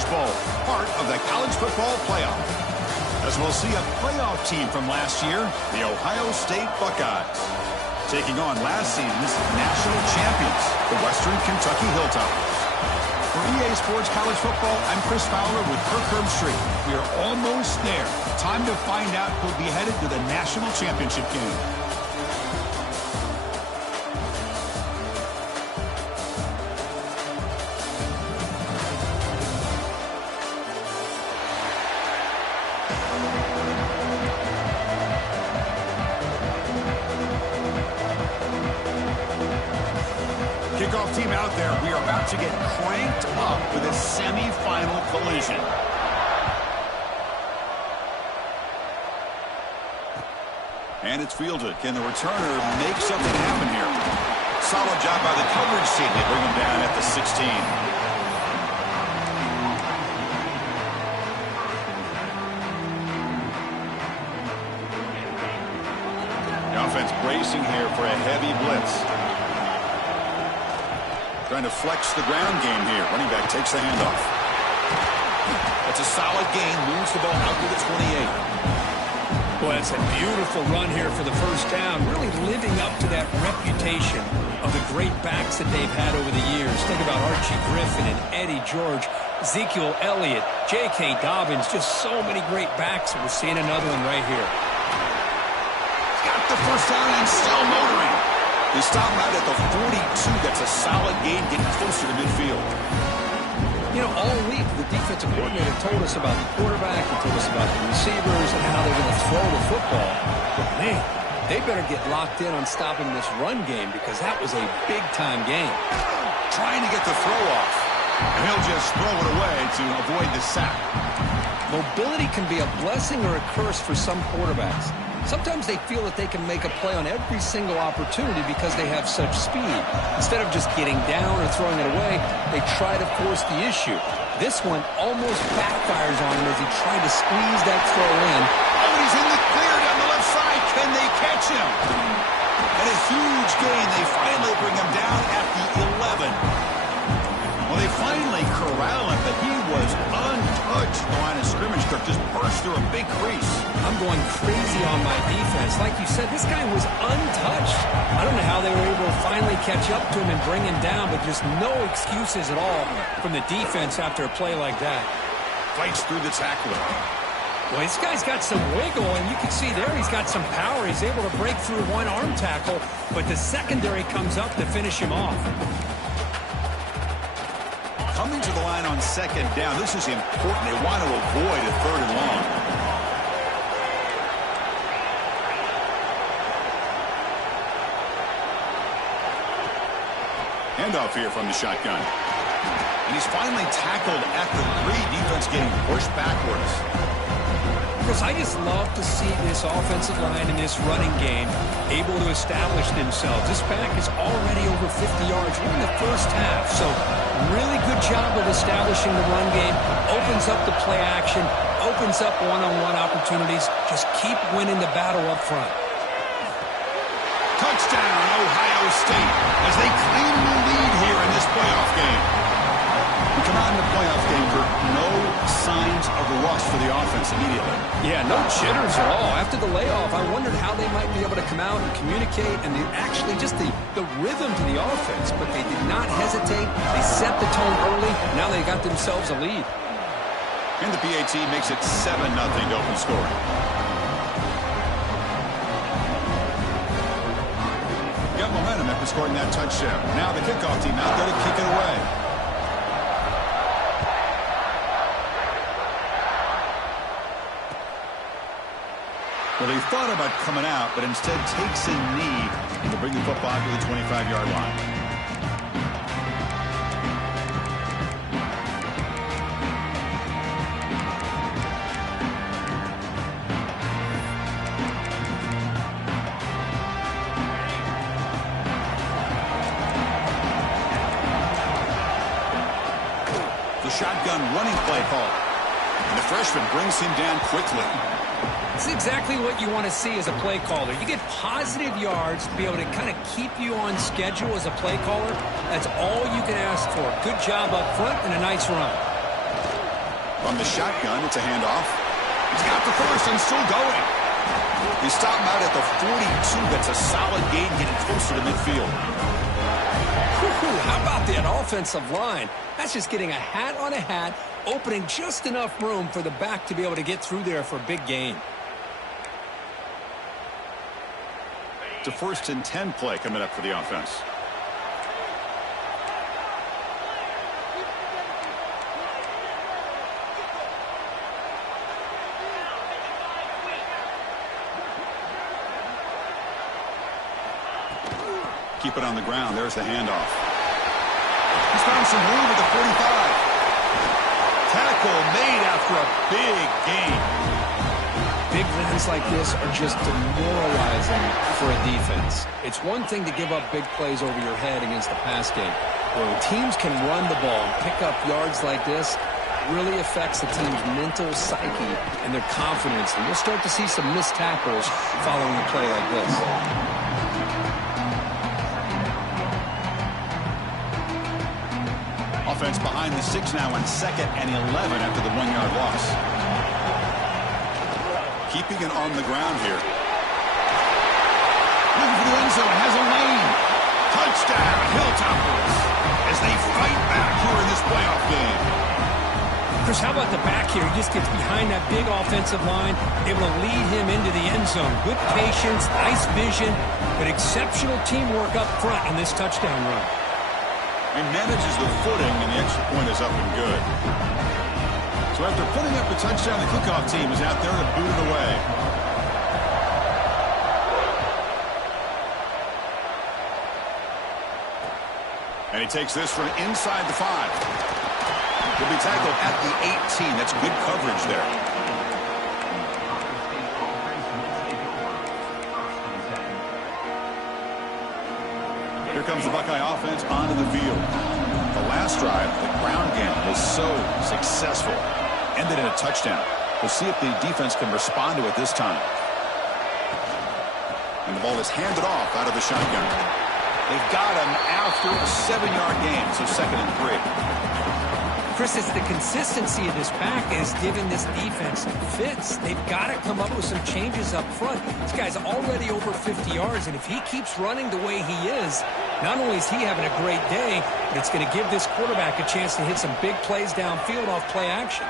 Orange Bowl, part of the college football playoff. As we'll see a playoff team from last year, the Ohio State Buckeyes, taking on last season's national champions, the Western Kentucky Hilltoppers. For EA Sports College Football, I'm Chris Fowler with Kirk Herbstreit. We are almost there. Time to find out who'll be headed to the national championship game. Kickoff team out there. We are about to get cranked up with a semifinal collision. And it's fielded. Can the returner make something happen here? Solid job by the coverage team. They bring him down at the 16. The offense bracing here for a heavy blitz. Trying to flex the ground game here. Running back takes the handoff. That's a solid gain. Moves the ball out to the 28. Well, it's a beautiful run here for the first down. Really living up to that reputation of the great backs that they've had over the years. Think about Archie Griffin and Eddie George, Ezekiel Elliott, J.K. Dobbins. Just so many great backs. We're seeing another one right here. Got the first down and still motoring. He stopped out at the 42. That's a solid gain, getting closer to midfield. You know, all week, the defensive coordinator told us about the quarterback. He told us about the receivers and how they're going to throw the football. But, man, they better get locked in on stopping this run game because that was a big-time game. Trying to get the throw off. And he'll just throw it away to avoid the sack. Mobility can be a blessing or a curse for some quarterbacks. Sometimes they feel that they can make a play on every single opportunity because they have such speed. Instead of just getting down or throwing it away, they try to force the issue. This one almost backfires on him as he tried to squeeze that throw in. Oh, he's in the clear down the left side. Can they catch him? And a huge gain. They finally bring him down at the 11. Well, they finally corral him, but he was untouched. The line of scrimmage, Kirk, just burst through a big crease. I'm going crazy on my defense. Like you said, this guy was untouched. I don't know how they were able to finally catch up to him and bring him down, but just no excuses at all from the defense after a play like that. Fights through the tackler. Well, this guy's got some wiggle, and you can see there he's got some power. He's able to break through one arm tackle, but the secondary comes up to finish him off. Coming to the line on second down. This is important. They want to avoid a third and long. Handoff here from the shotgun. And he's finally tackled at the 3. Defense getting pushed backwards. Chris, I just love to see this offensive line in this running game able to establish themselves. This back is already over 50 yards in the first half. So really good job of establishing the run game. Opens up the play action. Opens up one-on-one opportunities. Just keep winning the battle up front. Touchdown, Ohio State, as they claim the lead here in this playoff game. We come out in the playoff game for no signs of rust for the offense immediately. Yeah, no jitters at all. After the layoff, I wondered how they might be able to come out and communicate and actually just the rhythm to the offense. But they did not hesitate. They set the tone early. Now they got themselves a lead. And the PAT makes it 7-0 to open scoring. Got momentum after scoring that touchdown. Now the kickoff team out there to kick it away. Well, they thought about coming out, but instead takes a knee to bring the football to the 25-yard line. The shotgun running play call. And the freshman brings him down quickly. It's exactly what you want to see as a play caller. You get positive yards to be able to kind of keep you on schedule as a play caller. That's all you can ask for. Good job up front and a nice run. From the shotgun, it's a handoff. He's got the first and still going. They stop him out at the 42. That's a solid gain, getting closer to midfield. How about that offensive line? That's just getting a hat on a hat, opening just enough room for the back to be able to get through there for a big gain. It's a 1st and 10 play coming up for the offense. Keep it on the ground. There's the handoff. He's found some room at the 45. Tackle made after a big gain. Big wins like this are just demoralizing for a defense. It's one thing to give up big plays over your head against the pass game. When teams can run the ball and pick up yards like this, it really affects the team's mental psyche and their confidence. And you'll start to see some missed tackles following a play like this. Offense behind the 6 now on 2nd and 11 after the 1-yard loss. Keeping it on the ground here. Looking for the end zone. Has a lane. Touchdown, Hilltoppers, as they fight back here in this playoff game. Chris, how about the back here? He just gets behind that big offensive line, able to lead him into the end zone. Good patience, nice vision, but exceptional teamwork up front on this touchdown run. And manages the footing, and the extra point is up and good. So after putting up a touchdown, the kickoff team is out there to boot it away. And he takes this from inside the 5. He'll be tackled at the 18. That's good coverage there. Here comes the Buckeye offense onto the field. The last drive, the ground game, was so successful. Ended in a touchdown. We'll see if the defense can respond to it this time. And the ball is handed off out of the shotgun. They've got him after a 7-yard gain, so 2nd and 3. Chris, it's the consistency of this back is giving this defense fits. They've got to come up with some changes up front. This guy's already over 50 yards, and if he keeps running the way he is, not only is he having a great day, but it's going to give this quarterback a chance to hit some big plays downfield off play action.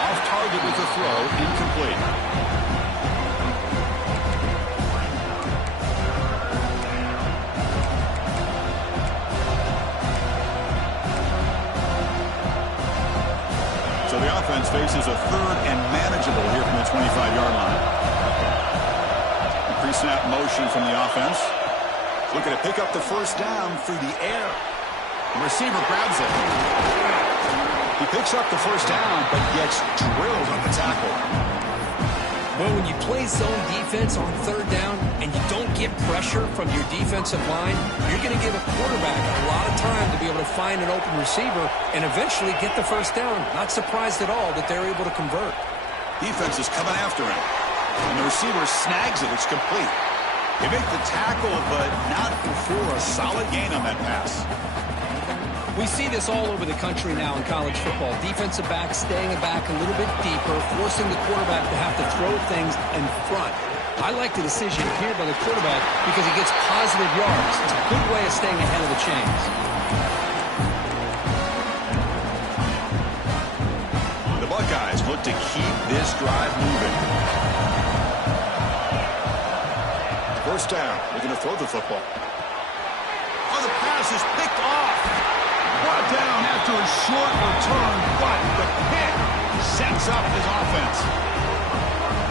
Off target with the throw, incomplete. So the offense faces a 3rd and manageable here from the 25-yard line. Pre-snap motion from the offense. Looking to pick up the 1st down through the air. The receiver grabs it. He picks up the 1st down, but gets drilled on the tackle. Well, when you play zone defense on 3rd down and you don't get pressure from your defensive line, you're going to give a quarterback a lot of time to be able to find an open receiver and eventually get the 1st down. Not surprised at all that they're able to convert. Defense is coming after him, and the receiver snags it. It's complete. They make the tackle, but not before a solid gain on that pass. We see this all over the country now in college football. Defensive backs staying back a little bit deeper, forcing the quarterback to have to throw things in front. I like the decision here by the quarterback because he gets positive yards. It's a good way of staying ahead of the chains. The Buckeyes look to keep this drive moving. 1st down. They're going to throw the football. Oh, the pass is picked off. Brought down after a short return, but the pick sets up his offense.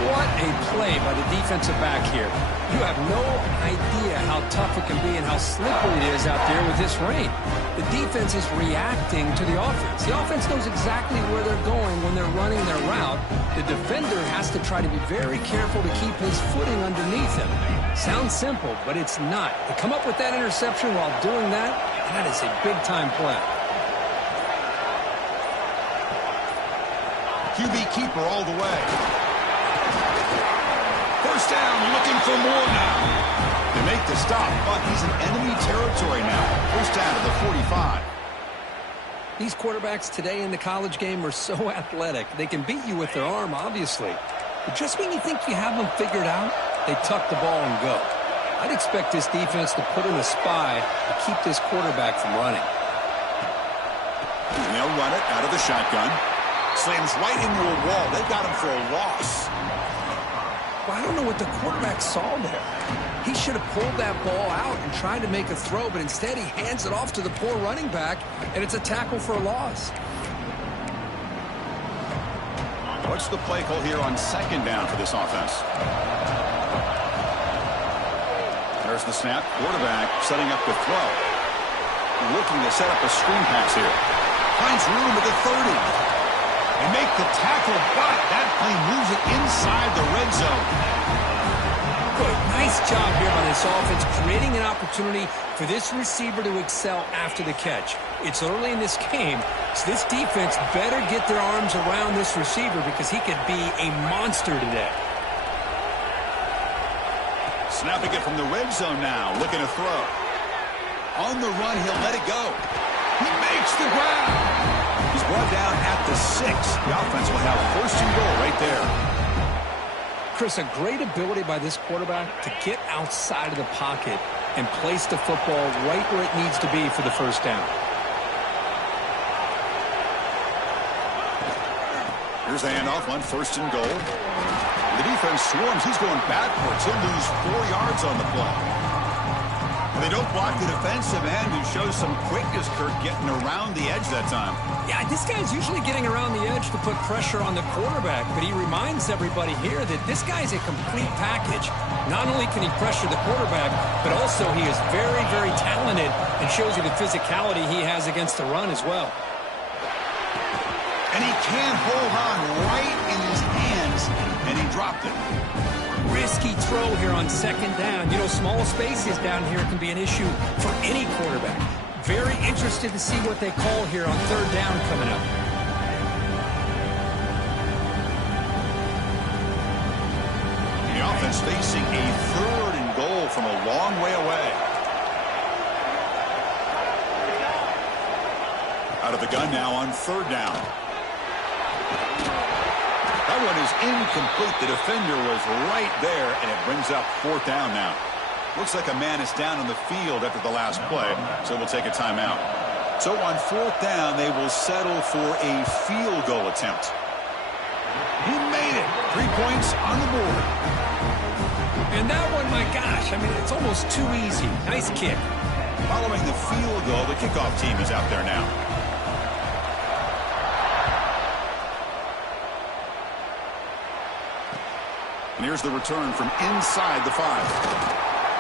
What a play by the defensive back here. You have no idea how tough it can be and how slippery it is out there with this rain. The defense is reacting to the offense. The offense knows exactly where they're going when they're running their route. The defender has to try to be very careful to keep his footing underneath him. Sounds simple, but it's not. To come up with that interception while doing that, that is a big-time play. QB keeper all the way. 1st down, looking for more now. They make the stop, but he's in enemy territory now. 1st down to the 45. These quarterbacks today in the college game are so athletic. They can beat you with their arm, obviously. But just when you think you have them figured out, they tuck the ball and go. I'd expect this defense to put in a spy to keep this quarterback from running. And they'll run it out of the shotgun. Slams right into a wall. They've got him for a loss. Well, I don't know what the quarterback saw there. He should have pulled that ball out and tried to make a throw, but instead he hands it off to the poor running back, and it's a tackle for a loss. What's the play call here on second down for this offense? There's the snap. Quarterback setting up the throw. Looking to set up a screen pass here. Finds room at the 30. And make the tackle, but that play moves it inside the red zone. Good. Nice job here by this offense, creating an opportunity for this receiver to excel after the catch. It's early in this game, so this defense better get their arms around this receiver because he could be a monster today. Snapping it from the red zone now, looking to throw. On the run, he'll let it go. He makes the grab. He's brought down at the 6. The offense will have first and goal right there. Chris, a great ability by this quarterback to get outside of the pocket and place the football right where it needs to be for the first down. Here's the handoff on first and goal. The defense swarms. He's going backwards. He'll lose 4 yards on the play. They don't block the defensive end, who shows some quickness, Kirk, getting around the edge that time. Yeah, this guy's usually getting around the edge to put pressure on the quarterback, but he reminds everybody here that this guy's a complete package. Not only can he pressure the quarterback, but also he is very, very talented and shows you the physicality he has against the run as well. And he can't hold on right in his hands, and he dropped it. Risky throw here on second down. You know, small spaces down here can be an issue for any quarterback. Very interested to see what they call here on third down coming up. The offense facing a third and goal from a long way away. Out of the gun now on third down. That one is incomplete. The defender was right there, and it brings up fourth down now. Looks like a man is down on the field after the last play, so we'll take a timeout. So on fourth down, they will settle for a field goal attempt. He made it. 3 points on the board. And that one, my gosh, I mean, it's almost too easy. Nice kick. Following the field goal, the kickoff team is out there now. And here's the return from inside the 5.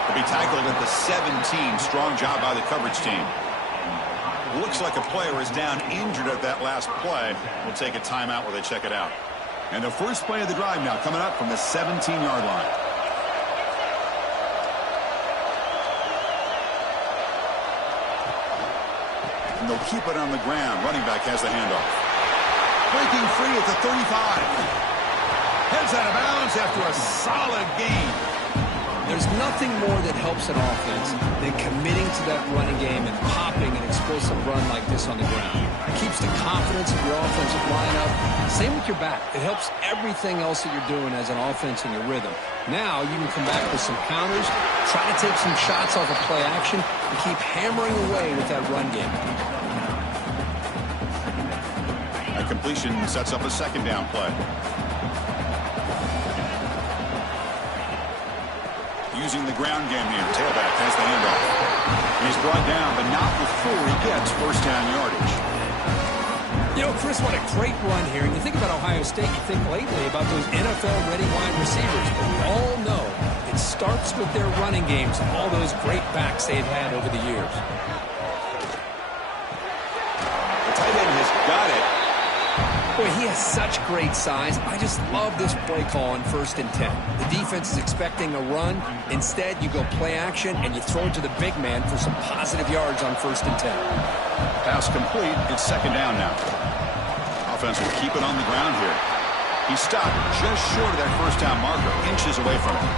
He'll be tackled at the 17. Strong job by the coverage team. Looks like a player is down injured at that last play. We'll take a timeout while they check it out. And the first play of the drive now coming up from the 17-yard line. And they'll keep it on the ground. Running back has the handoff. Breaking free at the 35. Heads out of bounds after a solid game. There's nothing more that helps an offense than committing to that running game and popping an explosive run like this on the ground. It keeps the confidence of your offensive lineup. Same with your back. It helps everything else that you're doing as an offense in your rhythm. Now you can come back with some counters, try to take some shots off of play action, and keep hammering away with that run game. A completion sets up a second down play. Using the ground game here. Tailback has the handoff. And he's brought down, but not before he gets first down yardage. You know, Chris, what a great run here. And you think about Ohio State, you think lately about those NFL-ready wide receivers. But we all know it starts with their running games and all those great backs they've had over the years. The tight end has got it. Boy, he has such great size. I just love this play call on 1st and 10. The defense is expecting a run. Instead, you go play action, and you throw it to the big man for some positive yards on 1st and 10. Pass complete. It's second down now. Offense will keep it on the ground here. He stopped just short of that first down marker, inches away from it.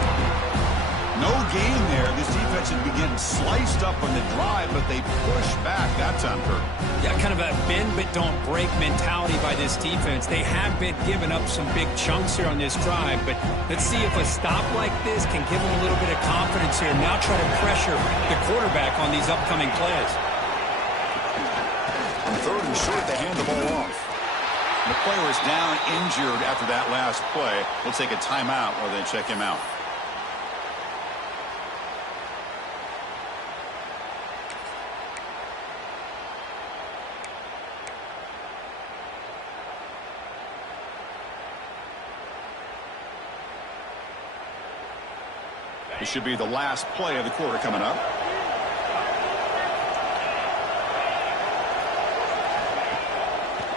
No gain there. This defense had been getting sliced up on the drive, but they push back that time, Kurt. Yeah, kind of a bend but don't break mentality by this defense. They have been giving up some big chunks here on this drive, but let's see if a stop like this can give them a little bit of confidence here. Now try to pressure the quarterback on these upcoming plays. On third and short, they hand the ball off. The player is down injured after that last play. We'll take a timeout while they check him out. This should be the last play of the quarter coming up.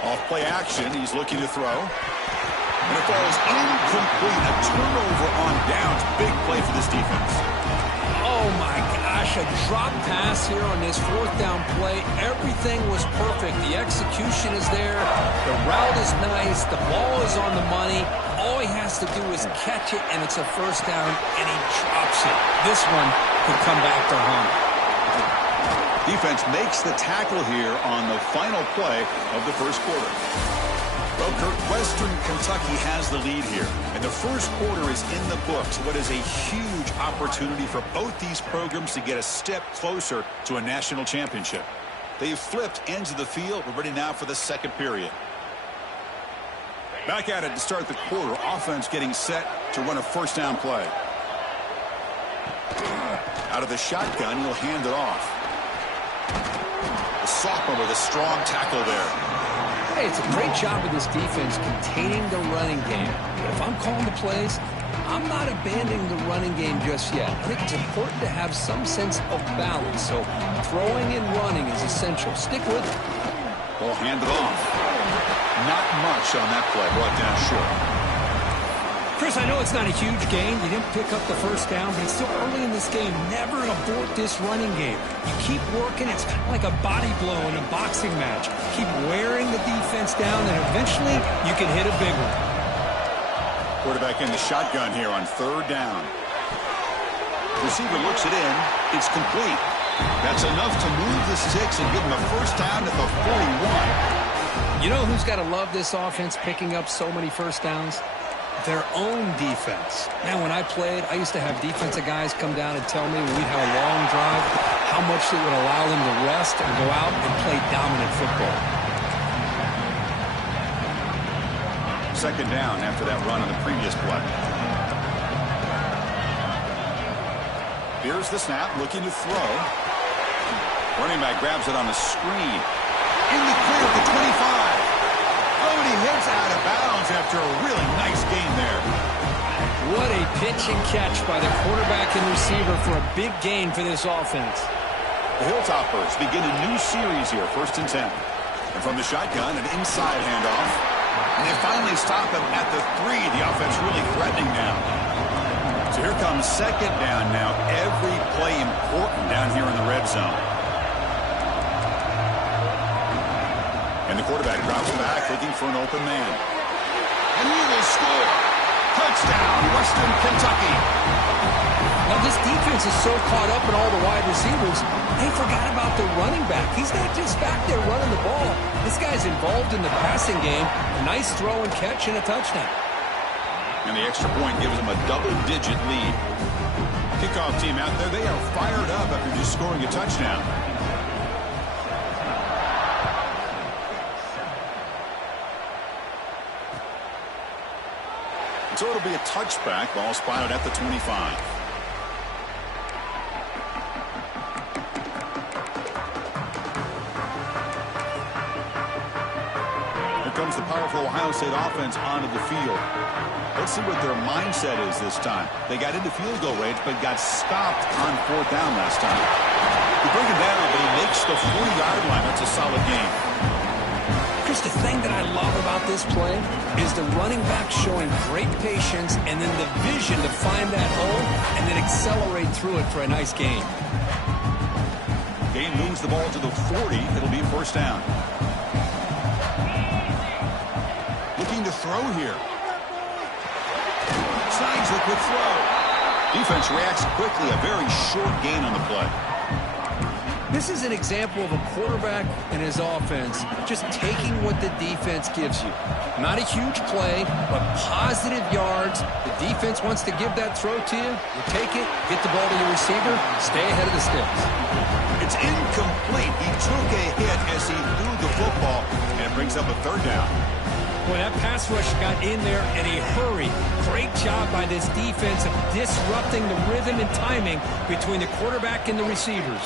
Off play action, he's looking to throw. And it falls incomplete. A turnover on downs. Big play for this defense. Oh my gosh, a drop pass here on this fourth down play. Everything was perfect. The execution is there. The route is nice. The ball is on the money. All he has to do is catch it, and it's a first down, and he drops it. This one could come back to haunt. Defense makes the tackle here on the final play of the first quarter. Well, Kurt, Western Kentucky has the lead here, and the first quarter is in the books. What is a huge opportunity for both these programs to get a step closer to a national championship. They've flipped ends of the field. We're ready now for the second period. Back at it to start the quarter. Offense getting set to run a first down play. Out of the shotgun, he'll hand it off. The sophomore with a strong tackle there. Hey, it's a great job of this defense containing the running game. But if I'm calling the plays, I'm not abandoning the running game just yet. I think it's important to have some sense of balance. So throwing and running is essential. Stick with it. Ball handed off. Not much on that play. Brought down short. Chris, I know it's not a huge gain. You didn't pick up the first down, but it's still early in this game. Never abort this running game. You keep working. It's kind of like a body blow in a boxing match. Keep wearing the defense down, and eventually you can hit a big one. Quarterback in the shotgun here on third down. Receiver looks it in. It's complete. That's enough to move the sticks and give him a first down at the 41. You know who's got to love this offense picking up so many first downs? Their own defense. Man, when I played, I used to have defensive guys come down and tell me when we'd have a long drive, how much it would allow them to rest and go out and play dominant football. Second down after that run on the previous play. Here's the snap, looking to throw. Running back grabs it on the screen. In the clear at the 25. Oh, and he hits out of bounds after a really nice gain there. What a pitch and catch by the quarterback and receiver for a big gain for this offense. The Hilltoppers begin a new series here, 1st and 10. And from the shotgun, an inside handoff. And they finally stop him at the 3. The offense really threatening now. So here comes second down now. Every play important down here in the red zone. And the quarterback drops back, looking for an open man. And he will score. Touchdown, Western Kentucky. Now, this defense is so caught up in all the wide receivers, they forgot about the running back. He's not just back there running the ball. This guy's involved in the passing game. A nice throw and catch and a touchdown. And the extra point gives them a double-digit lead. Kickoff team out there, they are fired up after just scoring a touchdown. So it'll be a touchback. Ball spotted at the 25. Here comes the powerful Ohio State offense onto the field. Let's see what their mindset is this time. They got into field goal range, but got stopped on 4th down last time. They bring him down, but he makes the 40-yard line. That's a solid game. Chris, the thing that I love about this play is the running back showing great patience and then the vision to find that hole and then accelerate through it for a nice gain. Gain moves the ball to the 40. It'll be first down. Looking to throw here. Signs a quick throw. Defense reacts quickly, a very short gain on the play. This is an example of a quarterback and his offense just taking what the defense gives you. Not a huge play, but positive yards. The defense wants to give that throw to you. You take it, get the ball to your receiver, stay ahead of the sticks. It's incomplete. He took a hit as he threw the football, and it brings up a third down. Boy, that pass rush got in there in a hurry. Great job by this defense of disrupting the rhythm and timing between the quarterback and the receivers.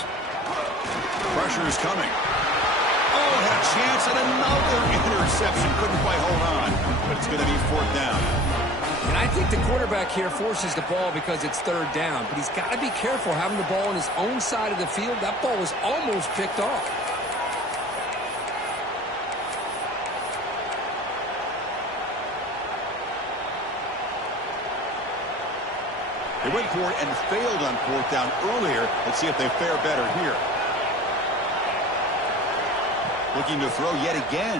Pressure is coming. Oh, had a chance at another interception. Couldn't quite hold on, but it's going to be fourth down. And I think the quarterback here forces the ball because it's third down, but he's got to be careful having the ball on his own side of the field. That ball was almost picked off. They went for it and failed on fourth down earlier. Let's see if they fare better here. Looking to throw yet again.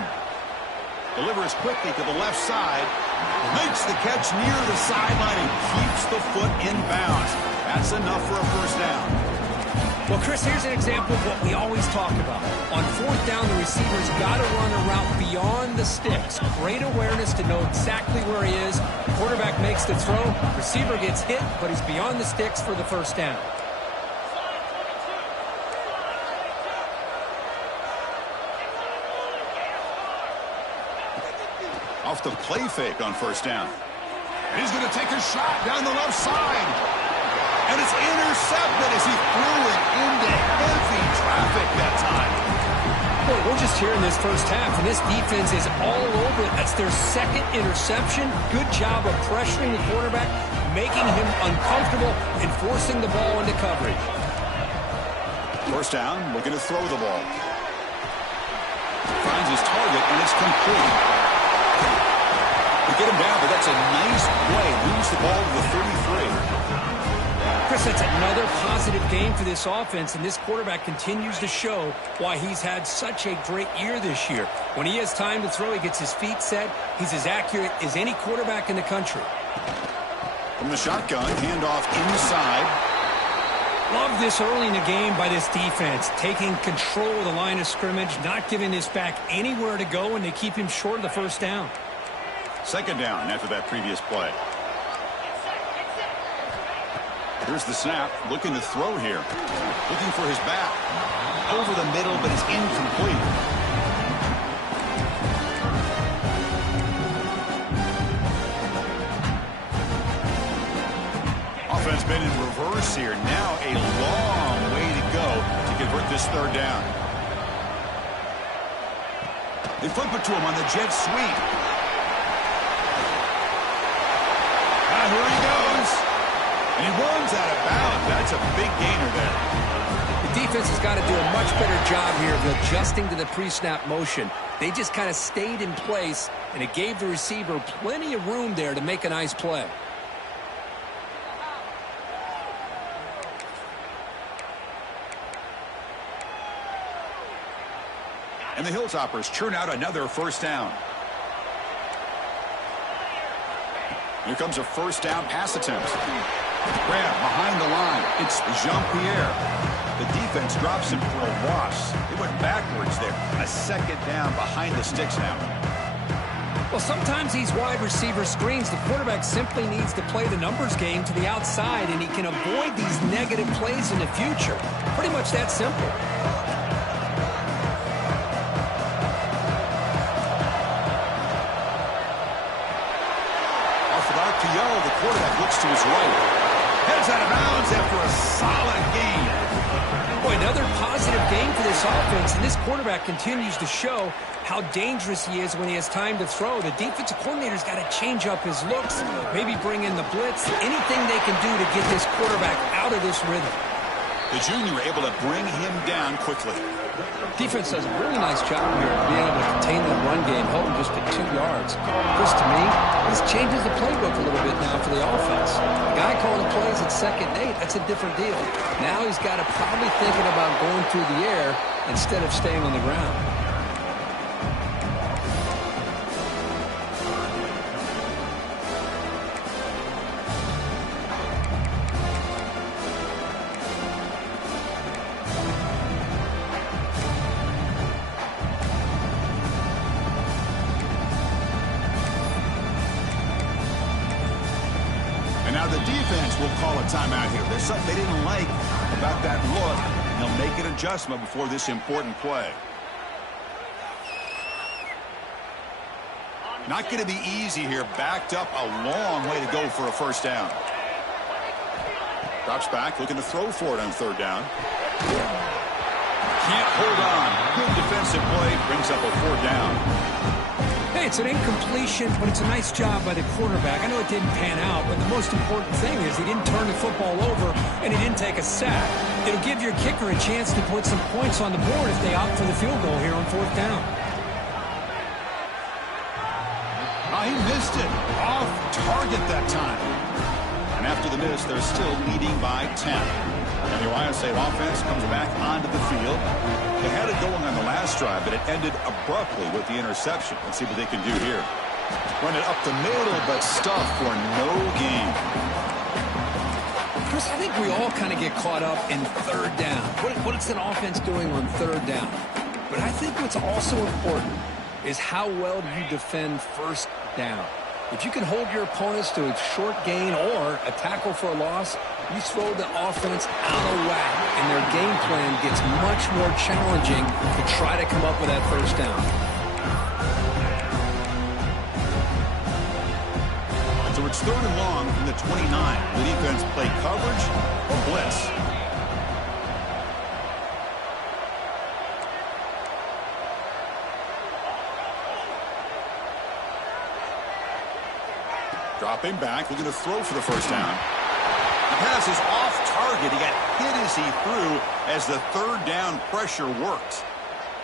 Delivers quickly to the left side. Makes the catch near the sideline and keeps the foot in bounds. That's enough for a first down. Well, Chris, here's an example of what we always talk about. On fourth down, the receiver's got to run a route beyond the sticks. Great awareness to know exactly where he is. Quarterback makes the throw. Receiver gets hit, but he's beyond the sticks for the first down. Off the play fake on first down. And he's going to take a shot down the left side. And it's intercepted as he threw it into heavy traffic that time. Boy, we're just here in this first half, and this defense is all over it. That's their second interception. Good job of pressuring the quarterback, making him uncomfortable, and forcing the ball into coverage. First down, looking to throw the ball. Finds his target, and it's complete. They get him down, but that's a nice play. Moves the ball to the 33. Chris, that's another positive game for this offense, and this quarterback continues to show why he's had such a great year this year. When he has time to throw, he gets his feet set. He's as accurate as any quarterback in the country. From the shotgun, handoff inside. Love this early in the game by this defense, taking control of the line of scrimmage, not giving this back anywhere to go, and they keep him short of the first down. Second down after that previous play. Here's the snap, looking to throw here. Looking for his back. Over the middle, but it's incomplete. Offense been in reverse here. Now a long way to go to convert this third down. They flip it to him on the jet sweep. Here he goes. And he runs out of bounds. That's a big gainer there. The defense has got to do a much better job here of adjusting to the pre-snap motion. They just kind of stayed in place, and it gave the receiver plenty of room there to make a nice play. And the Hilltoppers churn out another first down. Here comes a first down pass attempt. Grab behind the line. It's Jean-Pierre. The defense drops him for a loss. It went backwards there. A second down behind the sticks now. Well, sometimes these wide receiver screens, the quarterback simply needs to play the numbers game to the outside, and he can avoid these negative plays in the future. Pretty much that simple. The quarterback looks to his right. Heads out of bounds after a solid gain. Boy, another positive game for this offense, and this quarterback continues to show how dangerous he is when he has time to throw. The defensive coordinator's got to change up his looks, maybe bring in the blitz, anything they can do to get this quarterback out of this rhythm. The junior able to bring him down quickly. Defense does a really nice job here of being able to contain that run game, holding just to 2 yards. Chris, to me, this changes the playbook a little bit now for the offense. The guy calling the plays at 2nd and 8, that's a different deal. Now he's got to probably thinking about going through the air instead of staying on the ground. the defense will call a timeout here. There's something they didn't like about that look. They'll make an adjustment before this important play. Not going to be easy here. Backed up a long way to go for a first down. Drops back, looking to throw for it on third down. Can't hold on. Good defensive play. Brings up a fourth down. Hey, it's an incompletion, but it's a nice job by the quarterback. I know it didn't pan out, but the most important thing is he didn't turn the football over and he didn't take a sack. It'll give your kicker a chance to put some points on the board if they opt for the field goal here on fourth down. Oh, he missed it. Off target that time. And after the miss, they're still leading by 10. And the Ohio State offense comes back onto the field. They had it going on the last drive, but it ended abruptly with the interception. Let's see what they can do here. Run it up the middle, but stuffed for no gain. Chris, I think we all kind of get caught up in third down. What is an offense doing on third down? But I think what's also important is how well do you defend first down. If you can hold your opponents to a short gain or a tackle for a loss, you throw the offense out of whack, and their game plan gets much more challenging to try to come up with that first down. So it's third and long from the 29. The defense play coverage or blitz. Dropping back, looking to throw for the first down. The pass is off target. He got hit as he threw as the third down pressure worked.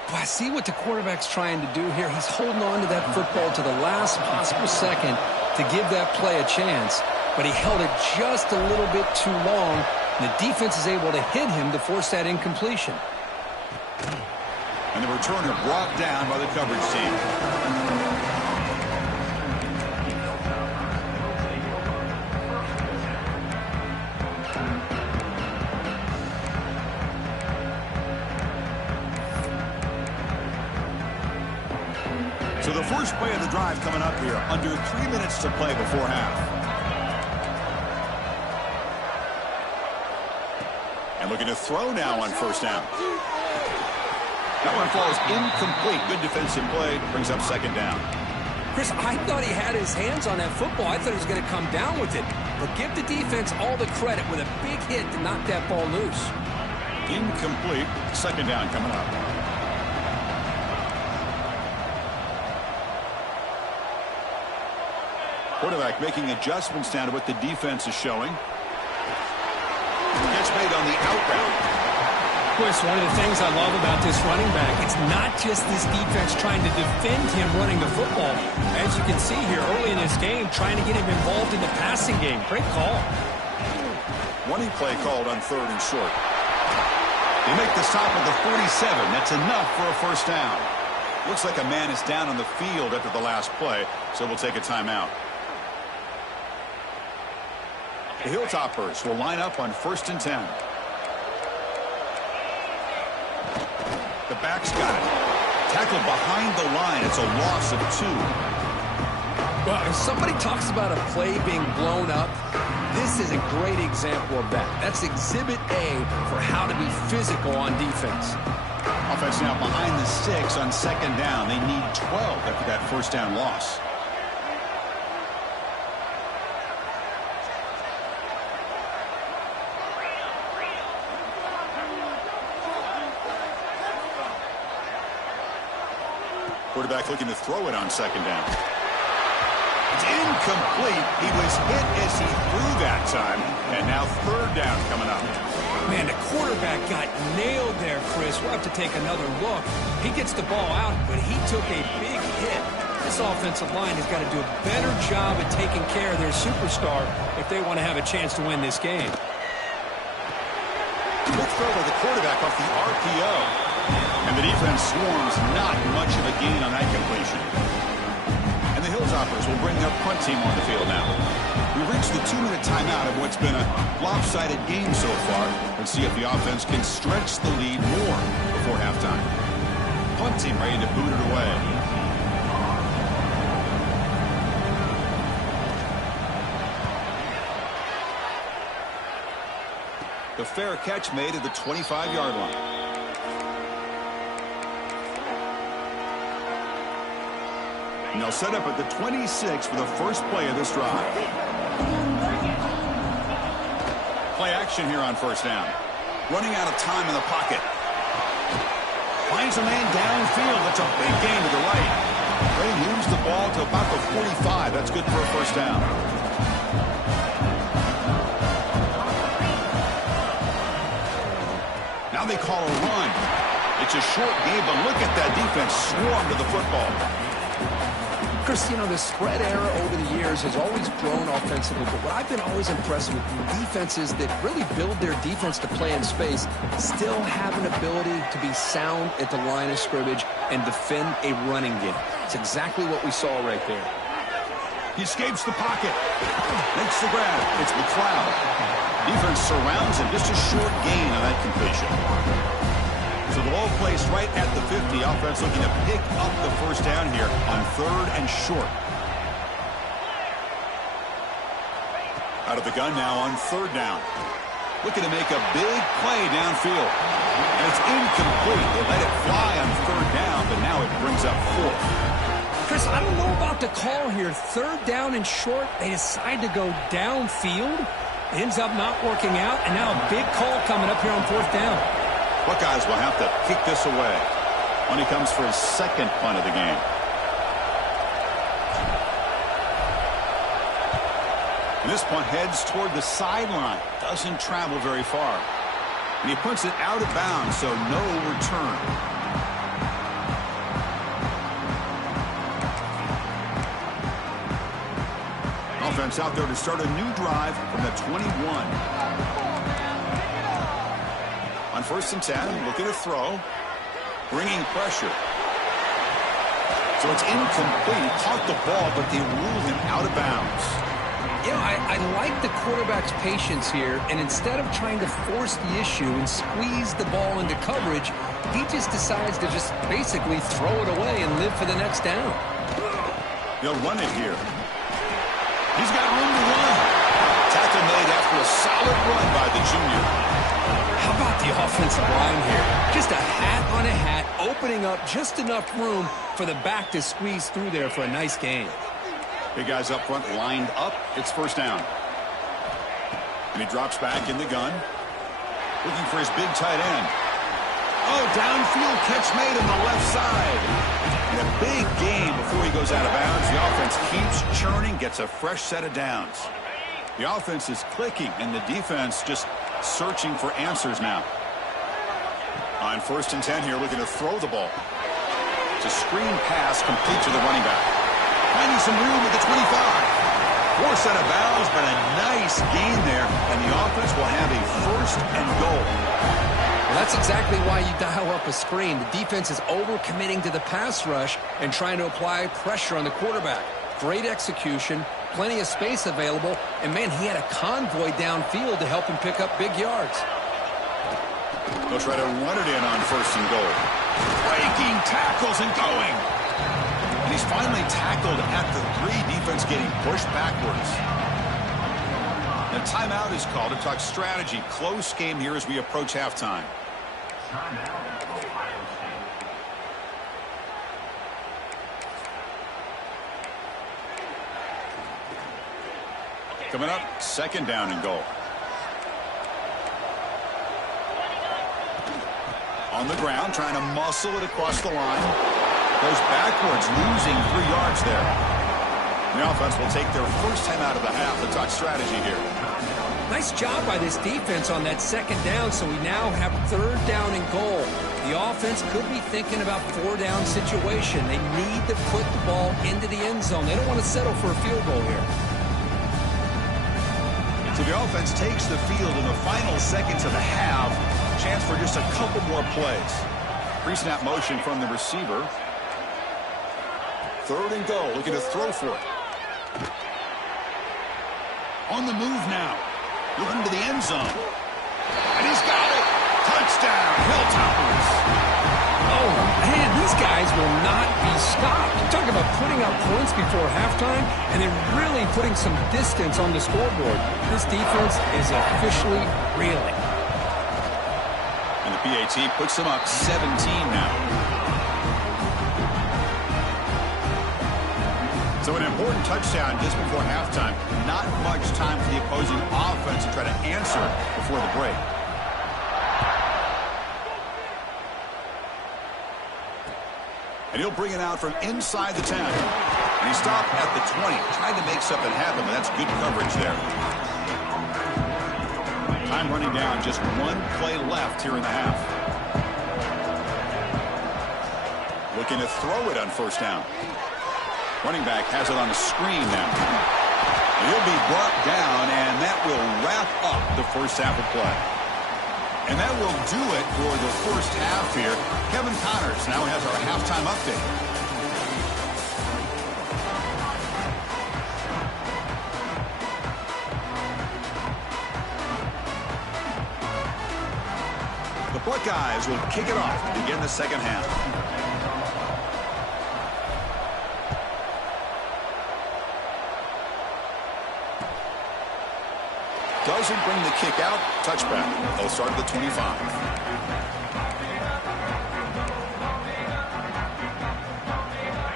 But I see what the quarterback's trying to do here. He's holding on to that football to the last possible second to give that play a chance. But he held it just a little bit too long. And the defense is able to hit him to force that incompletion. And the returner brought down by the coverage team. So the first play of the drive coming up here, under 3 minutes to play before half. And looking to throw now on first down. That one falls incomplete. Good defensive play. Brings up second down. Chris, I thought he had his hands on that football. I thought he was going to come down with it. But give the defense all the credit with a big hit to knock that ball loose. Incomplete. Second down coming up. Quarterback making adjustments down to what the defense is showing. Gets made on the out route. Chris, one of the things I love about this running back, it's not just this defense trying to defend him running the football. As you can see here early in this game, trying to get him involved in the passing game. Great call. Running play called on third and short. They make the stop at the 47. That's enough for a first down. Looks like a man is down on the field after the last play, so we'll take a timeout. The Hilltoppers will line up on 1st and 10. The back's got it. Tackled behind the line. It's a loss of 2. Well, if somebody talks about a play being blown up, this is a great example of that. That's Exhibit A for how to be physical on defense. Offense now behind the 6 on second down. They need 12 after that first down loss. Quarterback looking to throw it on second down. It's incomplete. He was hit as he threw that time. And now third down coming up. Man, the quarterback got nailed there, Chris. We'll have to take another look. He gets the ball out, but he took a big hit. This offensive line has got to do a better job at taking care of their superstar if they want to have a chance to win this game. Good throw by the quarterback off the RPO. And the defense swarms, not much of a gain on that completion. And the Hilltoppers will bring their punt team on the field now. We've reached the 2-minute timeout of what's been a lopsided game so far. Let's see if the offense can stretch the lead more before halftime. Punt team ready to boot it away. The fair catch made at the 25-yard line. And they'll set up at the 26 for the first play of this drive. Play action here on first down. Running out of time in the pocket. Finds a man downfield. That's a big gain to the right. They moves the ball to about the 45. That's good for a first down. Now they call a run. It's a short game, but look at that defense swarm to the football. Chris, you know, the spread era over the years has always grown offensively, but what I've been always impressed with defenses that really build their defense to play in space still have an ability to be sound at the line of scrimmage and defend a running game. It's exactly what we saw right there. He escapes the pocket. Makes the grab. It's McLeod. Defense surrounds him. Just a short gain on that completion. So the ball placed right at the 50. Offense looking to pick up the first down here on 3rd and short. Out of the gun now on 3rd down. Looking to make a big play downfield. And it's incomplete. They let it fly on 3rd down, but now it brings up 4th. Chris, I don't know about the call here. 3rd down and short. They decide to go downfield. Ends up not working out. And now a big call coming up here on 4th down. Buckeyes will have to kick this away when he comes for his second punt of the game. And this punt heads toward the sideline. Doesn't travel very far. And he puts it out of bounds, so no return. Offense out there to start a new drive from the 21. On 1st and 10, looking to throw. Bringing pressure. So it's incomplete. He caught the ball, but they ruled him out of bounds. You know, I like the quarterback's patience here, and instead of trying to force the issue and squeeze the ball into coverage, he just decides to just basically throw it away and live for the next down. They'll run it here. He's got room to run. Tackle made after a solid run by the junior. How about the offensive line here? Just a hat on a hat, opening up just enough room for the back to squeeze through there for a nice gain. Big guys up front lined up. It's first down. And he drops back in the gun. Looking for his big tight end. Oh, downfield catch made on the left side. And a big gain before he goes out of bounds. The offense keeps churning, gets a fresh set of downs. The offense is clicking, and the defense just searching for answers now. On 1st and 10 here, looking to throw the ball. It's a screen pass complete to the running back. Finding some room at the 25. Forced out of bounds, but a nice gain there, and the offense will have a 1st and goal. Well, that's exactly why you dial up a screen. The defense is overcommitting to the pass rush and trying to apply pressure on the quarterback. Great execution, plenty of space available, and man, he had a convoy downfield to help him pick up big yards. They'll try to run it in on 1st and goal. Breaking tackles and going. And he's finally tackled at the 3. Defense getting pushed backwards. The timeout is called to talk strategy. Close game here as we approach halftime. Coming up, 2nd down and goal. On the ground, trying to muscle it across the line. Goes backwards, losing 3 yards there. The offense will take their first time out of the half to talk strategy here. Nice job by this defense on that 2nd down, so we now have 3rd down and goal. The offense could be thinking about 4-down situation. They need to put the ball into the end zone. They don't want to settle for a field goal here. So the offense takes the field in the final seconds of the half. Chance for just a couple more plays. Pre-snap motion from the receiver. 3rd and goal, looking to throw for it. On the move now. Looking to the end zone. And he's got it. Touchdown, Hilltoppers. Oh, man, these guys will not be stopped. Talk about putting up points before halftime and then really putting some distance on the scoreboard. This defense is officially reeling. PAT puts them up 17 now. So an important touchdown just before halftime. Not much time for the opposing offense to try to answer before the break. And he'll bring it out from inside the 10. And he stopped at the 20. Tried to make something happen, but that's good coverage there. Time running down. Just one play left here in the half. Looking to throw it on first down. Running back has it on the screen now. He'll be brought down, and that will wrap up the first half of play. And that will do it for the first half here. Kevin Connors now has our halftime update. The Buckeyes will kick it off to begin the second half. Doesn't bring the kick out. Touchback. They'll start at the 25.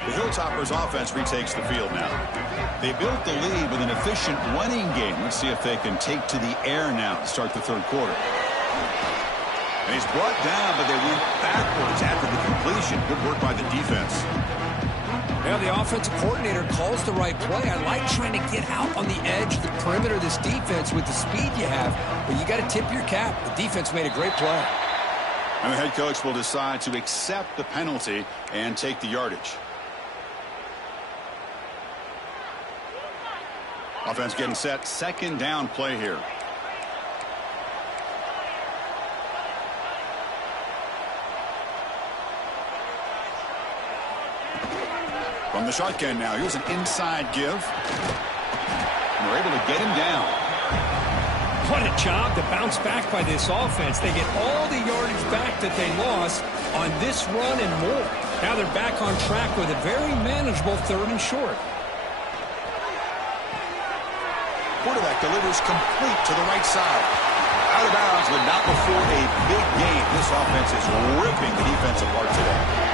The Hilltoppers offense retakes the field now. They built the lead with an efficient running game. Let's see if they can take to the air now to start the third quarter. And he's brought down, but they went backwards after the completion. Good work by the defense. Yeah, the offensive coordinator calls the right play. I like trying to get out on the edge of the perimeter of this defense with the speed you have, but you got to tip your cap. The defense made a great play. And the head coach will decide to accept the penalty and take the yardage. Offense getting set. Second down play here. From the shotgun now. Here's an inside give. And they're able to get him down. What a job to bounce back by this offense. They get all the yardage back that they lost on this run and more. Now they're back on track with a very manageable third and short. Quarterback delivers complete to the right side. Out of bounds, but not before a big game. This offense is ripping the defense apart today.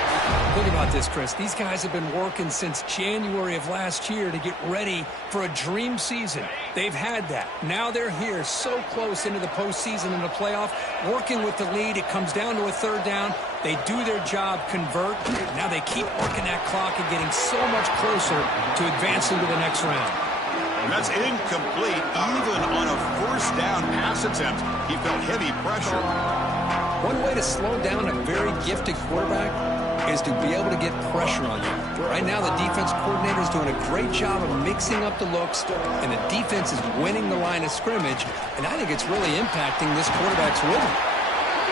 Think about this, Chris. These guys have been working since January of last year to get ready for a dream season. They've had that. Now they're here so close into the postseason and the playoff, working with the lead. It comes down to a third down. They do their job, convert. Now they keep working that clock and getting so much closer to advancing to the next round. And that's incomplete. Even on a first down pass attempt, he felt heavy pressure. One way to slow down a very gifted quarterback is to be able to get pressure on them. Right now, the defense coordinator is doing a great job of mixing up the looks, and the defense is winning the line of scrimmage, and I think it's really impacting this quarterback's rhythm.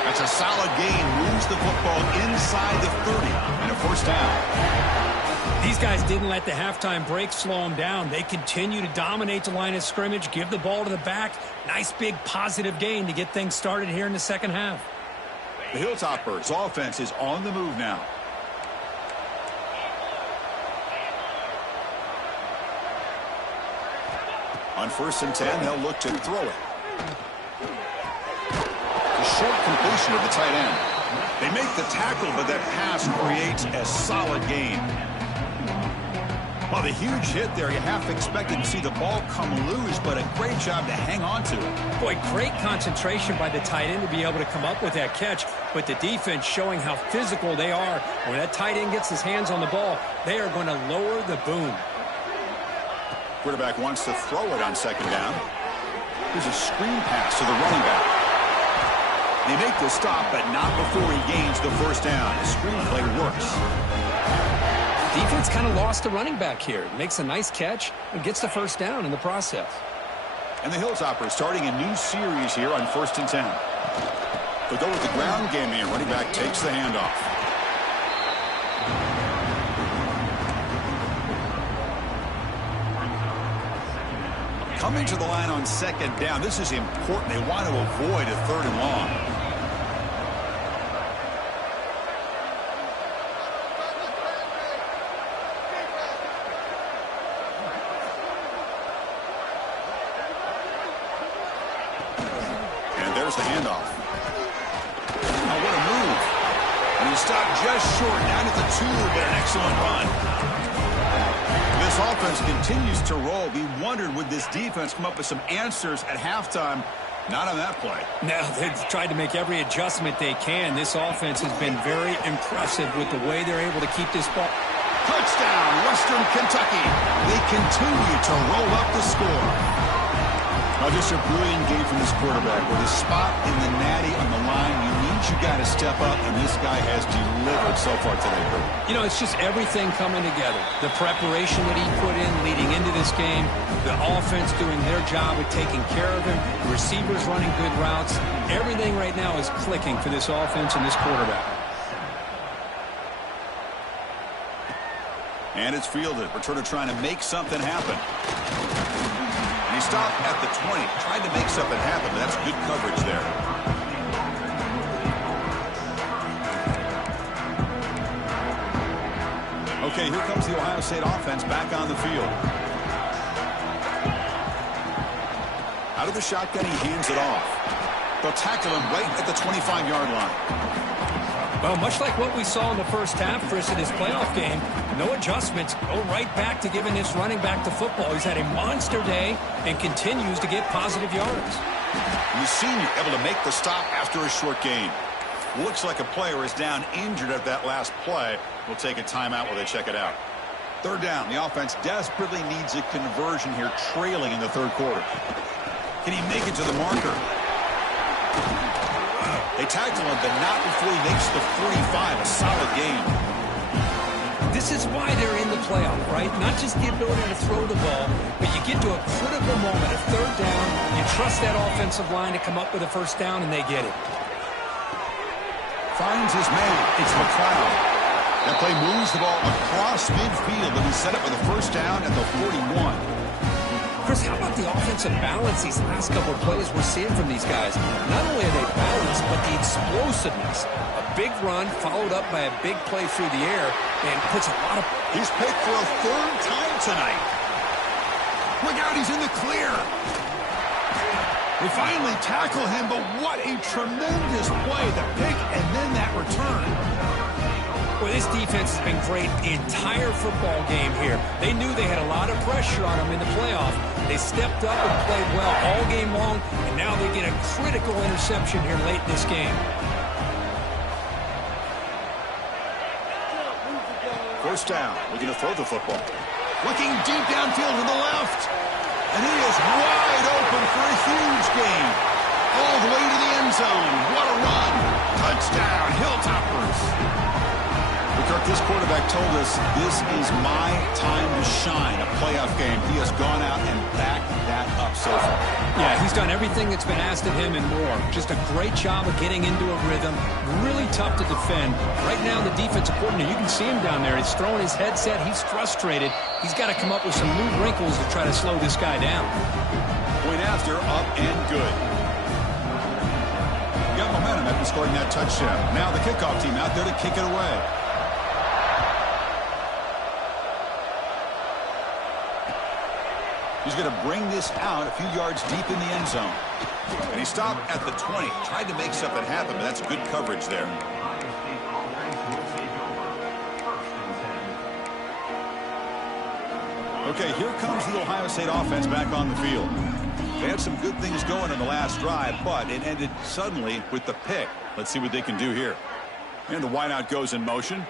That's a solid gain. Moves the football inside the 30 and a first down. These guys didn't let the halftime break slow them down. They continue to dominate the line of scrimmage, give the ball to the back. Nice big positive gain to get things started here in the second half. The Hilltoppers offense is on the move now. On 1st and 10, they'll look to throw it. A short completion of the tight end. They make the tackle, but that pass creates a solid gain. Well, the huge hit there, you half expected to see the ball come loose, but a great job to hang on to it. Boy, great concentration by the tight end to be able to come up with that catch, but the defense showing how physical they are. When that tight end gets his hands on the ball, they are going to lower the boom. Quarterback wants to throw it on second down. Here's a screen pass to the running back. They make the stop, but not before he gains the first down. The screen play works. Defense kind of lost the running back here. Makes a nice catch and gets the first down in the process. And the Hilltoppers starting a new series here on 1st and 10. They'll go with the ground game here. Running back takes the handoff. Coming to the line on second down. This is important. They want to avoid a third and long. And there's the handoff. Now stopped just short, down at the 2, but an excellent run. This offense continues to roll. We wondered, would this defense come up with some answers at halftime? Not on that play. No, they've tried to make every adjustment they can. This offense has been very impressive with the way they're able to keep this ball. Touchdown, Western Kentucky. They continue to roll up the score. Now, just a brilliant game from this quarterback. With a spot in the natty on the line, you need your guy to step up, and this guy has delivered so far today, Kurt. You know, it's just everything coming together. The preparation that he put in leading into this game, the offense doing their job of taking care of him, the receivers running good routes. Everything right now is clicking for this offense and this quarterback. And it's fielded. Returner trying to make something happen. And he stopped at the 20. Tried to make something happen, but that's good coverage there. Okay, here comes the Ohio State offense back on the field. Out of the shotgun, he hands it off. They'll tackle him right at the 25-yard line. Well, much like what we saw in the first half, Chris, in his playoff game, no adjustments. Go right back to giving this running back the football. He's had a monster day and continues to get positive yards. The senior able to make the stop after a short gain. Looks like a player is down injured at that last play. We'll take a timeout while they check it out. Third down. The offense desperately needs a conversion here, trailing in the third quarter. Can he make it to the marker? They tackle him, but not before he makes the 45. A solid gain. This is why they're in the playoff, right? Not just the ability to throw the ball, but you get to a critical moment of third down. You trust that offensive line to come up with a first down, and they get it. Finds his man. It's McLeod. That play moves the ball across midfield, and he set up with a first down at the 41. Chris, how about the offensive balance these last couple of plays we're seeing from these guys? Not only are they balanced, but the explosiveness. A big run followed up by a big play through the air and puts a lot of... He's picked for a third time tonight. Look out, he's in the clear. They finally tackle him, but what a tremendous play. The pick and then that return. Well, this defense has been great the entire football game here. They knew they had a lot of pressure on them in the playoff. They stepped up and played well all game long, and now they get a critical interception here late in this game. First down, looking to throw the football. Looking deep downfield to the left. And he is wide open for a huge gain. All the way to the end zone. What a run. Touchdown, Hilltoppers. Kirk, this quarterback told us this is my time to shine, a playoff game. He has gone out and backed that up so far. Yeah, he's done everything that's been asked of him and more. Just a great job of getting into a rhythm. Really tough to defend. Right now, the defensive coordinator, you can see him down there. He's throwing his headset. He's frustrated. He's got to come up with some new wrinkles to try to slow this guy down. Point after, up and good. Got momentum after scoring that touchdown. Now the kickoff team out there to kick it away. He's going to bring this out a few yards deep in the end zone. And he stopped at the 20. Tried to make something happen, but that's good coverage there. Okay, here comes the Ohio State offense back on the field. They had some good things going in the last drive, but it ended suddenly with the pick. Let's see what they can do here. And the wideout goes in motion.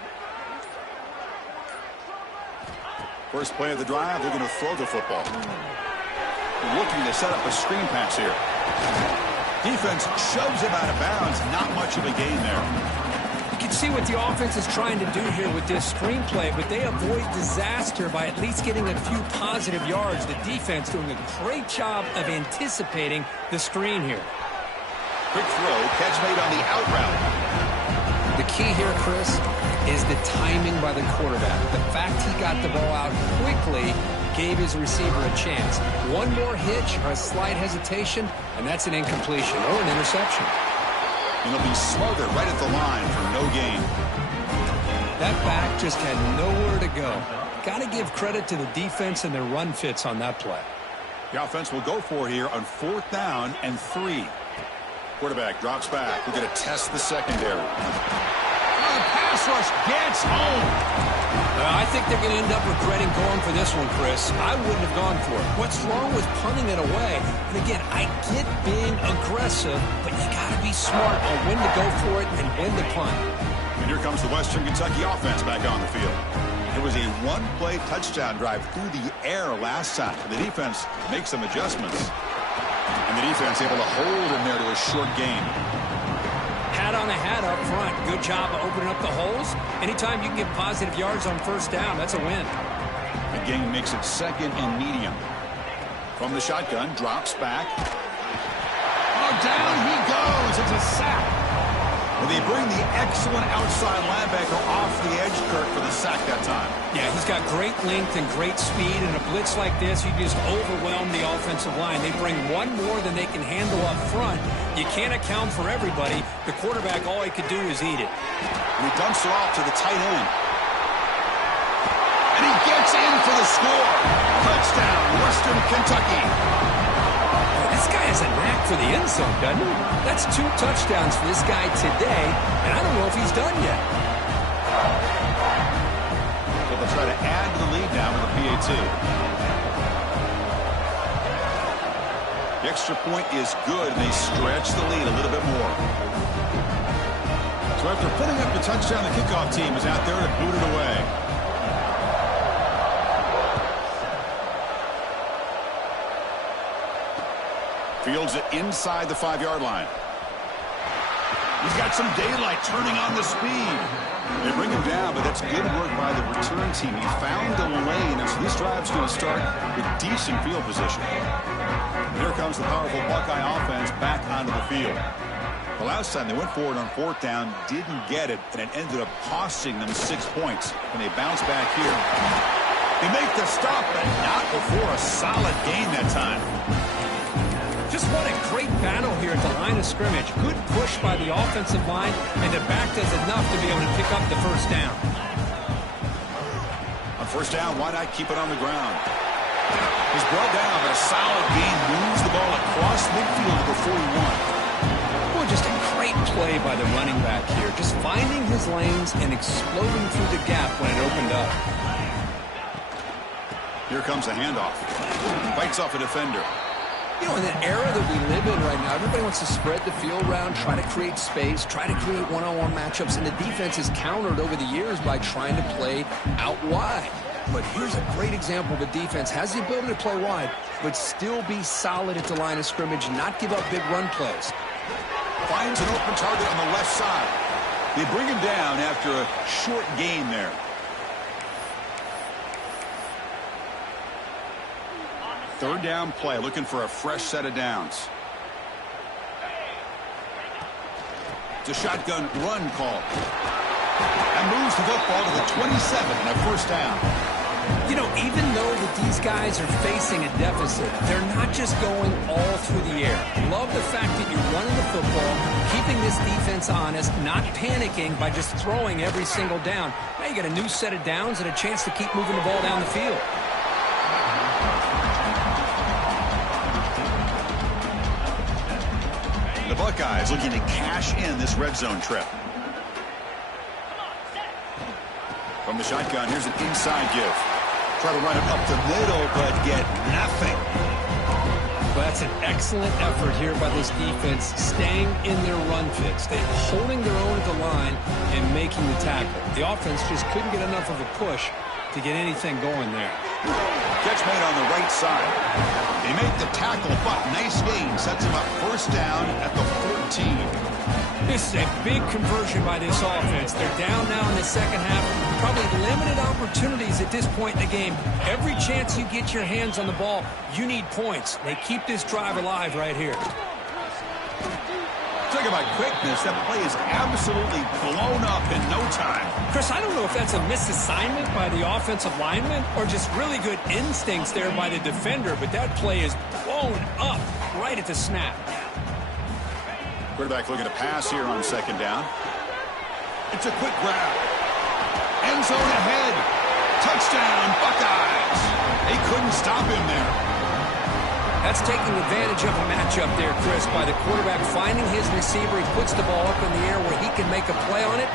First play of the drive, they're going to throw the football. Looking to set up a screen pass here. Defense shoves him out of bounds. Not much of a gain there. You can see what the offense is trying to do here with this screen play, but they avoid disaster by at least getting a few positive yards. The defense doing a great job of anticipating the screen here. Quick throw, catch made on the out route. The key here, Chris, is the timing by the quarterback. The fact he got the ball out quickly gave his receiver a chance. One more hitch or a slight hesitation, and that's an incompletion or an interception. And he'll be smothered right at the line for no gain. That back just had nowhere to go. Got to give credit to the defense and their run fits on that play. The offense will go for here on 4th down and 3. Quarterback drops back. We're going to test the secondary. the pass rush gets home. I think they're going to end up regretting going for this one, Chris. I wouldn't have gone for it. What's wrong with punting it away? And again, I get being aggressive, but you got to be smart on when to go for it and when to punt. And here comes the Western Kentucky offense back on the field. It was a one-play touchdown drive through the air last time. The defense makes some adjustments. And the defense able to hold him there to a short gain. Hat on a hat up front. Good job of opening up the holes. Anytime you can get positive yards on first down, that's a win. The game makes it second and medium. From the shotgun, drops back. Oh, down he goes. It's a sack. Well, they bring the excellent outside linebacker off the edge, Kirk, for the sack that time. Yeah, he's got great length and great speed. In a blitz like this, you just overwhelm the offensive line. They bring one more than they can handle up front. You can't account for everybody. The quarterback, all he could do is eat it. And he dumps it off to the tight end. And he gets in for the score. Touchdown, Western Kentucky. This guy has a knack for the end zone, doesn't he? That's 2 touchdowns for this guy today, and I don't know if he's done yet. So they'll try to add to the lead now with a PAT. The extra point is good, and they stretch the lead a little bit more. So after putting up the touchdown, the kickoff team is out there to boot it away. Fields it inside the 5-yard line. He's got some daylight turning on the speed. They bring him down, but that's good work by the return team. He found the lane, and so this drive's going to start with decent field position. Here comes the powerful Buckeye offense back onto the field. The last time they went forward on 4th down, didn't get it, and it ended up costing them 6 points. And they bounce back here. They make the stop, but not before a solid gain that time. Just what a great battle here at the line of scrimmage. Good push by the offensive line, and the back does enough to be able to pick up the first down. On first down, why not keep it on the ground? He's brought down, but a solid gain moves the ball across midfield to the 41. Well, just a great play by the running back here. Just finding his lanes and exploding through the gap when it opened up. Here comes the handoff. Bites off a defender. You know, in the era that we live in right now, everybody wants to spread the field around, try to create space, try to create one-on-one matchups, and the defense is countered over the years by trying to play out wide. But here's a great example of a defense has the ability to play wide, but still be solid at the line of scrimmage, not give up big run plays. Finds an open target on the left side. They bring him down after a short gain there. Third down play, looking for a fresh set of downs. It's a shotgun run call. And moves the football to the 27 and a first down. You know, even though that these guys are facing a deficit, they're not just going all through the air. Love the fact that you're running the football, keeping this defense honest, not panicking by just throwing every single down. Now you got a new set of downs and a chance to keep moving the ball down the field. The Buckeyes looking to cash in this red zone trip. From the shotgun, here's an inside give. Try to run it up the middle, but get nothing. Well, that's an excellent effort here by this defense, staying in their run fix. They're holding their own at the line and making the tackle. The offense just couldn't get enough of a push to get anything going there. Catch made on the right side. They make the tackle, but nice gain. Sets him up first down at the 14. This is a big conversion by this offense. They're down now in the second half. Probably limited opportunities at this point in the game. Every chance you get your hands on the ball, you need points. They keep this drive alive right here. Talk about quickness. That play is absolutely blown up in no time. Chris, I don't know if that's a misassignment by the offensive lineman or just really good instincts there by the defender, but that play is blown up right at the snap. Quarterback looking to pass here on second down. It's a quick grab. End zone ahead. Touchdown, Buckeyes. They couldn't stop him there. That's taking advantage of a matchup there, Chris, by the quarterback finding his receiver. He puts the ball up in the air where he can make a play on it.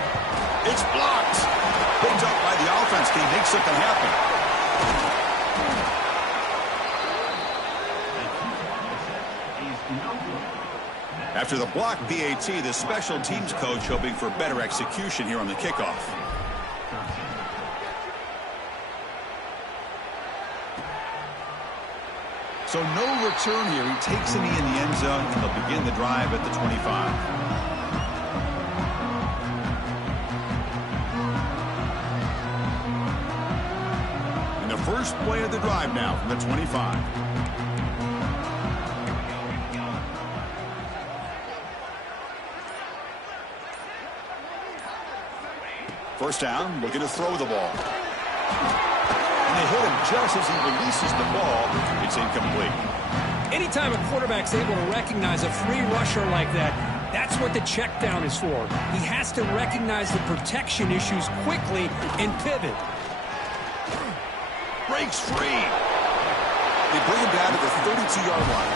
It's blocked. Picked up by the offense. Can he make something happen? After the block PAT, the special teams coach hoping for better execution here on the kickoff. So no return here. He takes a knee in the end zone, and they'll begin the drive at the 25. And the first play of the drive now from the 25. First down, looking to throw the ball. And they hit him just as he releases the ball. It's incomplete. Anytime a quarterback's able to recognize a free rusher like that, that's what the check down is for. He has to recognize the protection issues quickly and pivot. Breaks free. They bring him down to the 32-yard line.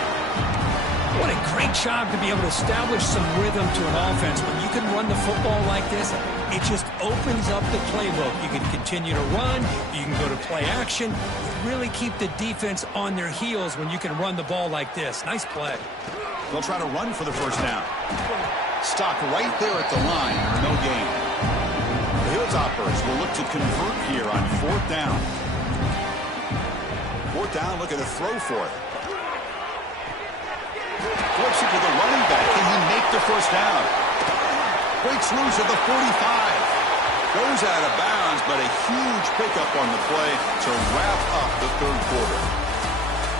What a great job to be able to establish some rhythm to an offense. When you can run the football like this, it just opens up the playbook. You can continue to run. You can go to play action. You really keep the defense on their heels when you can run the ball like this. Nice play. They'll try to run for the first down. Stopped right there at the line. No gain. The Hilltoppers will look to convert here on fourth down. Fourth down, looking to throw for it. Flips it to the running back. Can he make the first down? Breaks loose at the 45. Goes out of bounds, but a huge pickup on the play to wrap up the third quarter.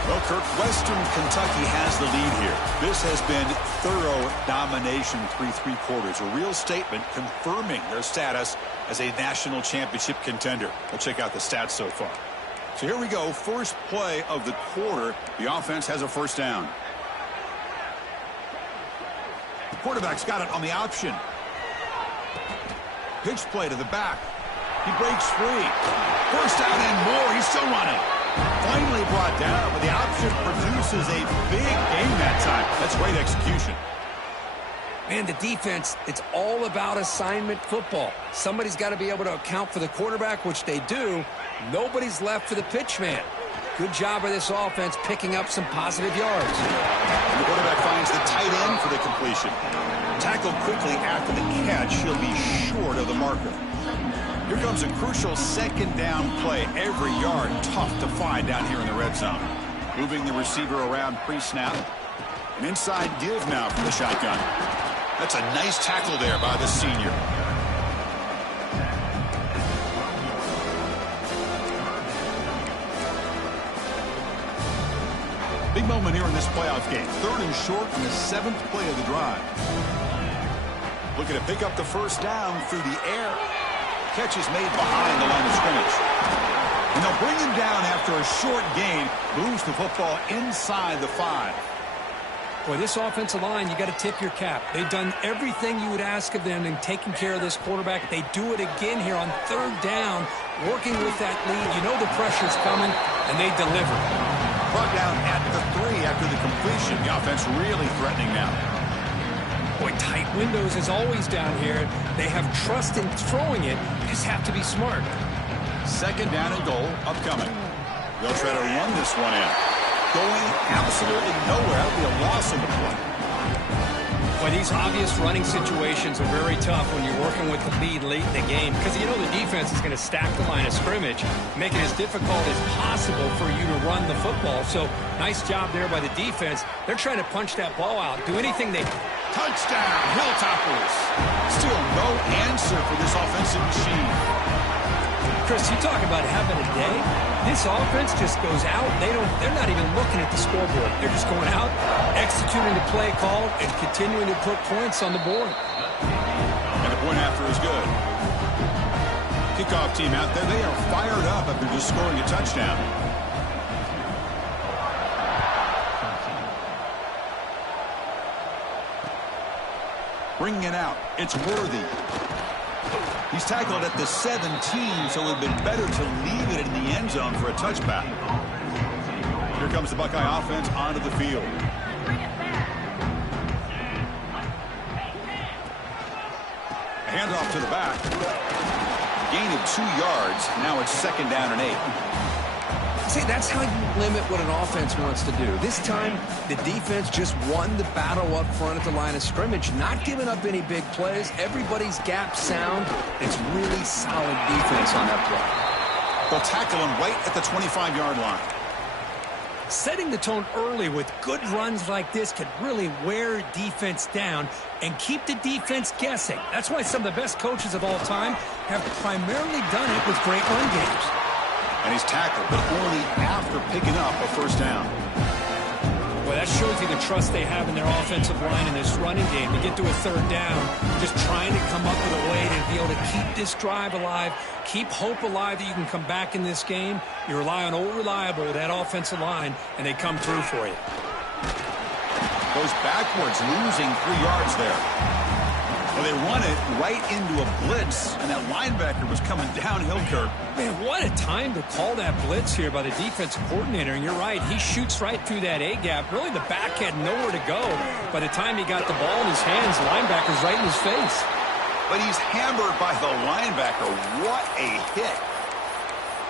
Well, Kirk, Western Kentucky has the lead here. This has been thorough domination through three quarters. A real statement confirming their status as a national championship contender. We'll check out the stats so far. So here we go. First play of the quarter. The offense has a first down. Quarterback's got it on the option. Pitch play to the back. He breaks free. First down and more. He's still running. Finally brought down, but the option produces a big gain that time. That's great execution. Man, the defense, it's all about assignment football. Somebody's got to be able to account for the quarterback, which they do. Nobody's left for the pitch man. Good job by this offense picking up some positive yards. And the quarterback finds the tight end for the completion. Tackled quickly after the catch. He'll be short of the marker. Here comes a crucial second down play. Every yard tough to find down here in the red zone. Moving the receiver around pre-snap. An inside give now from the shotgun. That's a nice tackle there by the senior. Big moment here in this playoff game. Third and short in the seventh play of the drive. Looking to pick up the first down through the air. Catch is made behind the line of scrimmage. And they'll bring him down after a short gain. Moves the football inside the 5. Boy, this offensive line, you got to tip your cap. They've done everything you would ask of them in taking care of this quarterback. They do it again here on third down, working with that lead. You know the pressure's coming, and they deliver. Brought down at the 3 after the completion. The offense really threatening now. Boy, tight windows is always down here. They have trust in throwing it. You just have to be smart. Second down and goal upcoming. They'll try to run this one in. Going absolutely nowhere. That'll be a loss in the play. Boy, these obvious running situations are very tough when you're working with the lead late in the game because you know the defense is going to stack the line of scrimmage, make it as difficult as possible for you to run the football. So, nice job there by the defense. They're trying to punch that ball out, do anything they... Touchdown, Hilltoppers. Still no answer for this offensive machine. Chris, you talk about having a day. This offense just goes out. They're not even looking at the scoreboard. They're just going out, executing the play call, and continuing to put points on the board. And the point after is good. Kickoff team out there, they are fired up after just scoring a touchdown. Bringing it out, it's Worthy. He's tackled at the 17, so it would have been better to leave it in the end zone for a touchback. Here comes the Buckeye offense onto the field. A Handoff to the back. Gain of 2 yards. Now it's 2nd down and 8. See, that's how you limit what an offense wants to do. This time, the defense just won the battle up front at the line of scrimmage, not giving up any big plays. Everybody's gap sound. It's really solid defense on that play. They'll tackle him right at the 25-yard line. Setting the tone early with good runs like this can really wear defense down and keep the defense guessing. That's why some of the best coaches of all time have primarily done it with great run games. And he's tackled, but only after picking up a 1st down. Well, that shows you the trust they have in their offensive line in this running game. To get to a 3rd down, just trying to come up with a way to be able to keep this drive alive, keep hope alive that you can come back in this game. You rely on old reliable, that offensive line, and they come through for you. Goes backwards, losing 3 yards there. Well, they run it right into a blitz, and that linebacker was coming downhill, Kirk. Man, what a time to call that blitz here by the defensive coordinator. And you're right, he shoots right through that A-gap. Really, the back had nowhere to go. By the time he got the ball in his hands, the linebacker's right in his face. But he's hammered by the linebacker. What a hit.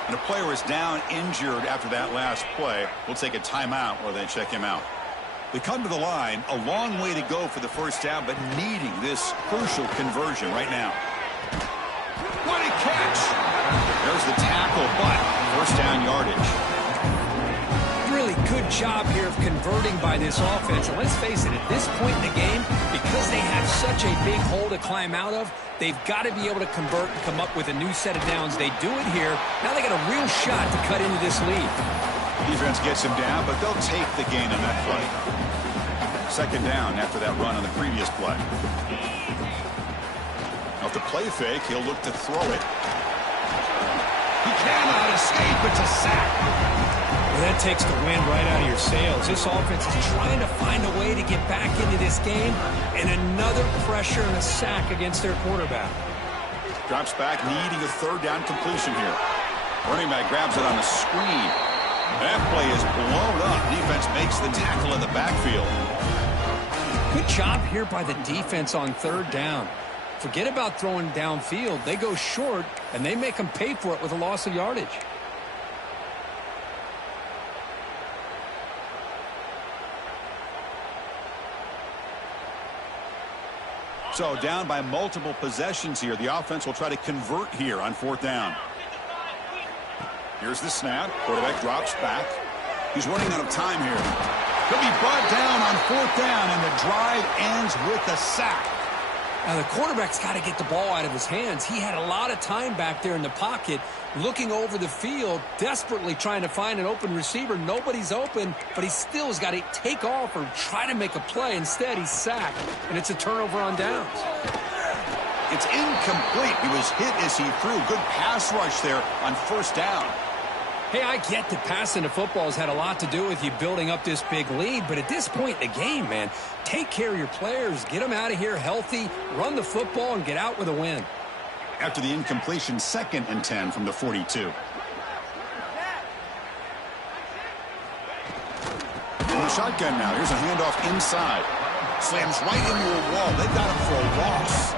And the player is down injured after that last play. We'll take a timeout while they check him out. They come to the line, a long way to go for the 1st down, but needing this crucial conversion right now. What a catch! There's the tackle, but 1st down yardage. Really good job here of converting by this offense. And let's face it, at this point in the game, because they have such a big hole to climb out of, they've got to be able to convert and come up with a new set of downs. They do it here. Now they got a real shot to cut into this lead. Defense gets him down, but they'll take the gain on that play. 2nd down after that run on the previous play. Off the play fake, he'll look to throw it. He cannot escape. It's a sack. Well, that takes the wind right out of your sails. This offense is trying to find a way to get back into this game, and another pressure and a sack against their quarterback. Drops back, needing a 3rd down completion here. Running back grabs it on the screen. That play is blown up. Defense makes the tackle in the backfield. Good job here by the defense on 3rd down. Forget about throwing downfield. They go short, and they make them pay for it with a loss of yardage. So down by multiple possessions here. The offense will try to convert here on 4th down. Here's the snap. Quarterback drops back. He's running out of time here. He'll be brought down on 4th down, and the drive ends with a sack. Now, the quarterback's got to get the ball out of his hands. He had a lot of time back there in the pocket, looking over the field, desperately trying to find an open receiver. Nobody's open, but he still has got to take off or try to make a play. Instead, he's sacked, and it's a turnover on downs. It's incomplete. He was hit as he threw. Good pass rush there on 1st down. Hey, I get that passing the football has had a lot to do with you building up this big lead, but at this point in the game, man, take care of your players, get them out of here healthy, run the football, and get out with a win. After the incompletion, 2nd and 10 from the 42. In the shotgun now. Here's a handoff inside. Slams right into a wall. They've got him for a loss.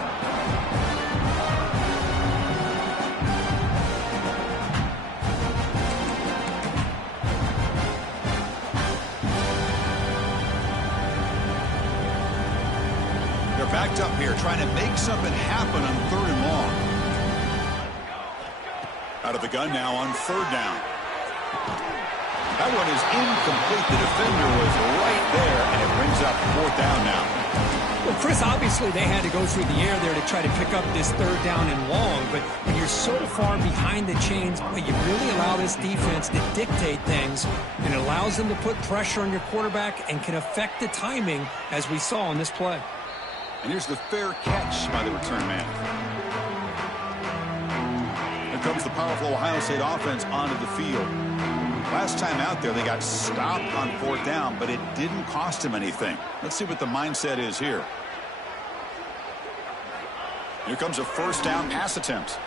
Backed up here, trying to make something happen on 3rd and long. Out of the gun now on 3rd down. That one is incomplete. The defender was right there, and it brings up 4th down now. Well, Chris, obviously they had to go through the air there to try to pick up this 3rd down and long, but when you're so far behind the chains, you really allow this defense to dictate things, and it allows them to put pressure on your quarterback and can affect the timing, as we saw on this play. And here's the fair catch by the return man. Here comes the powerful Ohio State offense onto the field. Last time out there, they got stopped on 4th down, but it didn't cost him anything. Let's see what the mindset is here. Here comes a 1st down pass attempt.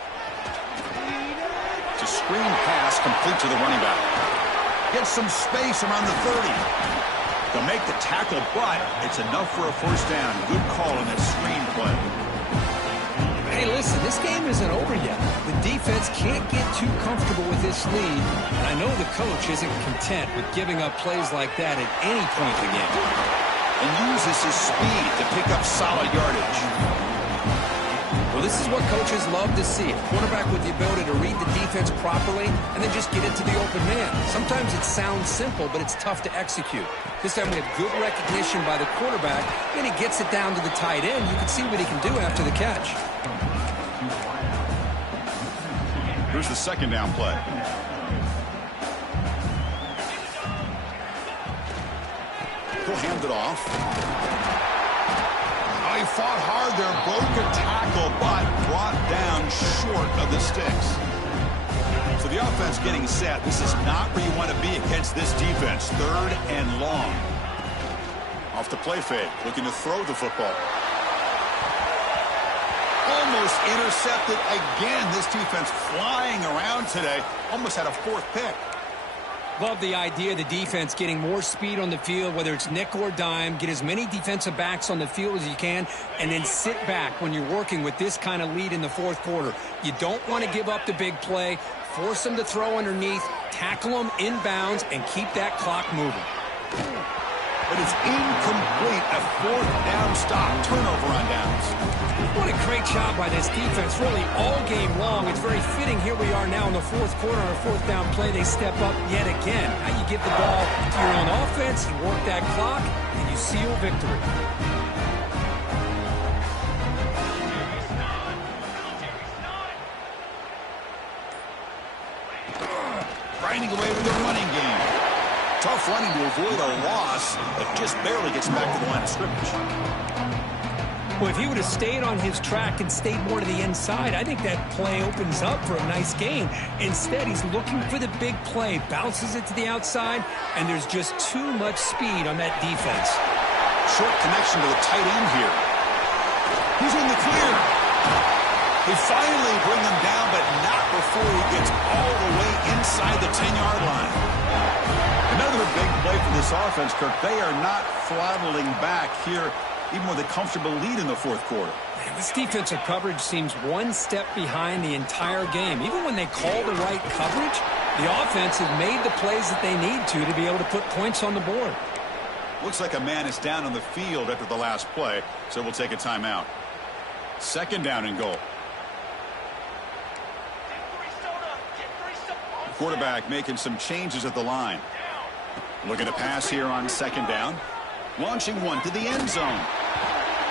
It's a screen pass complete to the running back. Gets some space around the 30. They'll make the tackle, but it's enough for a 1st down. Good call on that screen play. Hey, listen, this game isn't over yet. The defense can't get too comfortable with this lead, and I know the coach isn't content with giving up plays like that at any point in the game. And uses his speed to pick up solid yardage. Well, this is what coaches love to see. A quarterback with the ability to read the defense properly and then just get it to the open man. Sometimes it sounds simple, but it's tough to execute. This time we have good recognition by the quarterback, and he gets it down to the tight end. You can see what he can do after the catch. Here's the second down play. He'll hand it off. Oh, he fought hard there, broke a tackle, but brought down short of the sticks. So the offense getting set. This is not where you want to be against this defense. 3rd and long. Off the play fake, looking to throw the football. Almost intercepted again. This defense flying around today. Almost had a 4th pick. Love the idea of the defense getting more speed on the field, whether it's nickel or dime. Get as many defensive backs on the field as you can, and then sit back when you're working with this kind of lead in the 4th quarter. You don't want to give up the big play. Force them to throw underneath, tackle them inbounds, and keep that clock moving. But it's incomplete. A 4th down stop. Turnover on downs. What a great job by this defense, really all game long. It's very fitting. Here we are now in the 4th quarter on a 4th down play. They step up yet again. Now you give the ball to your own offense, you work that clock, and you seal victory. Grinding away with the running game. Tough running to avoid a loss, but just barely gets back to the line of scrimmage. Well, if he would have stayed on his track and stayed more to the inside, I think that play opens up for a nice gain. Instead, he's looking for the big play, bounces it to the outside, and there's just too much speed on that defense. Short connection to the tight end here. He's in the clear. They finally bring him down, but not before he gets all the way inside the 10-yard line. Another big play for this offense, Kirk. They are not throttling back here, even with a comfortable lead in the 4th quarter. Man, this defensive coverage seems one step behind the entire game. Even when they call the right coverage, the offense has made the plays that they need to be able to put points on the board. Looks like a man is down on the field after the last play, so we'll take a timeout. 2nd down and goal. Quarterback making some changes at the line. Looking to pass here on 2nd down. Launching one to the end zone.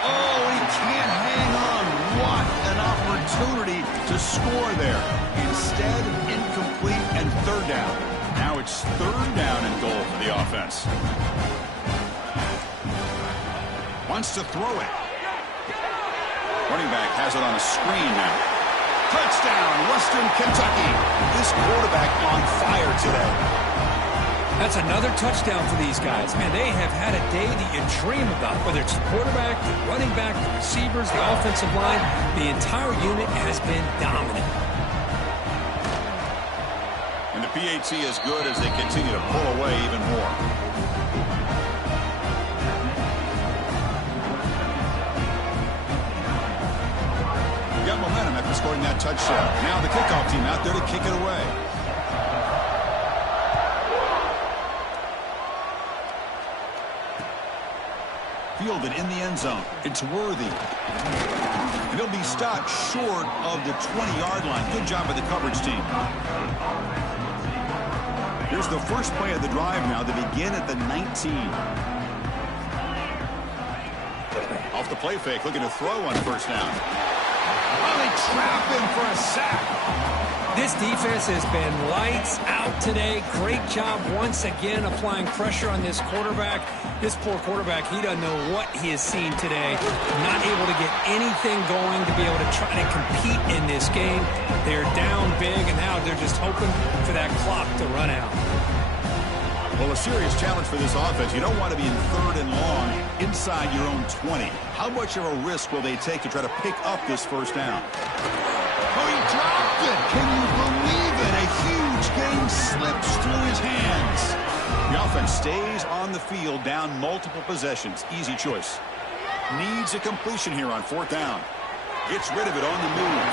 Oh, he can't hang on. What an opportunity to score there. Instead, incomplete and 3rd down. Now it's 3rd down and goal for the offense. Wants to throw it. Running back has it on a screen now. Touchdown, Western Kentucky. This quarterback on fire today. That's another touchdown for these guys. Man, they have had a day that you dream about, whether it's the quarterback, the running back, the receivers, the offensive line. The entire unit has been dominant. And the PAT is good as they continue to pull away even more. Got momentum after scoring that touchdown. Now the kickoff team out there to kick it away. Fielded in the end zone. It's Worthy. And he'll be stopped short of the 20-yard line. Good job by the coverage team. Here's the first play of the drive now. They begin at the 19. Off the play fake, looking to throw on 1st down. Oh, they trap him for a sack. This defense has been lights out today. Great job once again applying pressure on this quarterback. This poor quarterback, he doesn't know what he has seen today. Not able to get anything going to be able to try to compete in this game. They're down big, and now they're just hoping for that clock to run out. Well, a serious challenge for this offense. You don't want to be in 3rd and long inside your own 20. How much of a risk will they take to try to pick up this 1st down? Oh, he dropped it. Can you believe it? A huge game slips through his hands. The offense stays on the field, down multiple possessions. Easy choice. Needs a completion here on 4th down. Gets rid of it on the move.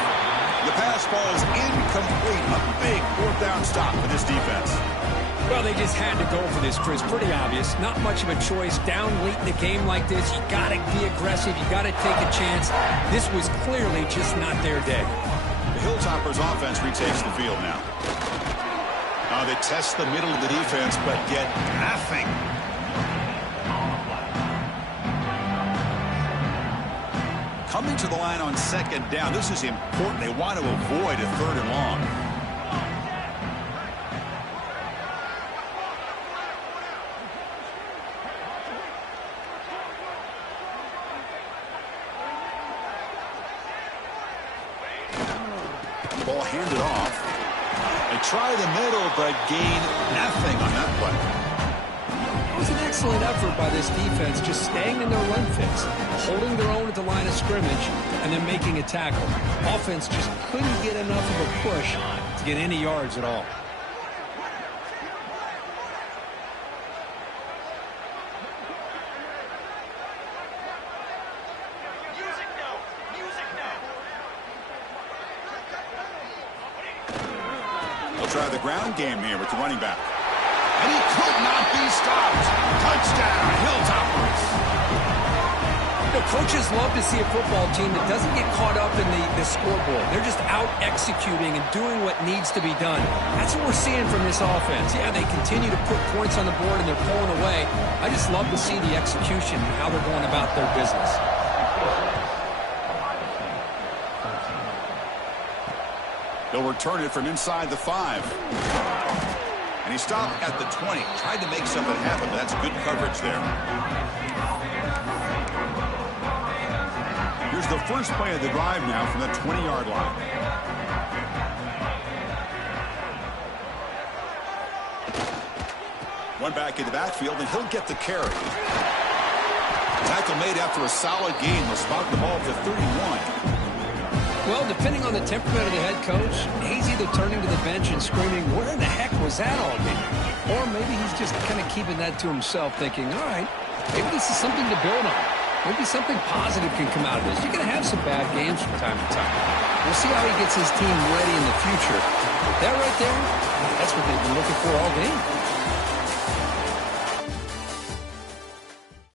The pass falls incomplete. A big fourth down stop for this defense. Well, they just had to go for this, Chris. Pretty obvious. Not much of a choice. Down late in the game like this, you got to be aggressive. You got to take a chance. This was clearly just not their day. The Hilltoppers offense retakes the field now. They test the middle of the defense, but get nothing. Coming to the line on second down. This is important. They want to avoid a third and long. Ball handed off. They try the middle, but gain nothing on that play. It was an excellent effort by this defense, just staying in their run fix, holding their own at the line of scrimmage, and then making a tackle. Offense just couldn't get enough of a push to get any yards at all. Try the ground game here with the running back. And he could not be stopped. Touchdown, Hilltoppers. The coaches love to see a football team that doesn't get caught up in the scoreboard. They're just out executing and doing what needs to be done. That's what we're seeing from this offense. Yeah, they continue to put points on the board and they're pulling away. I just love to see the execution and how they're going about their business. They'll return it from inside the 5. And he stopped at the 20. Tried to make something happen, but that's good coverage there. Here's the first play of the drive now from the 20-yard line. One back in the backfield, and he'll get the carry. Tackle made after a solid gain. They'll spot the ball to 31. Well, depending on the temperament of the head coach, he's either turning to the bench and screaming, where in the heck was that all day? Or maybe he's just kind of keeping that to himself, thinking, all right, maybe this is something to build on. Maybe something positive can come out of this. You're going to have some bad games from time to time. We'll see how he gets his team ready in the future. But that right there, that's what they've been looking for all game.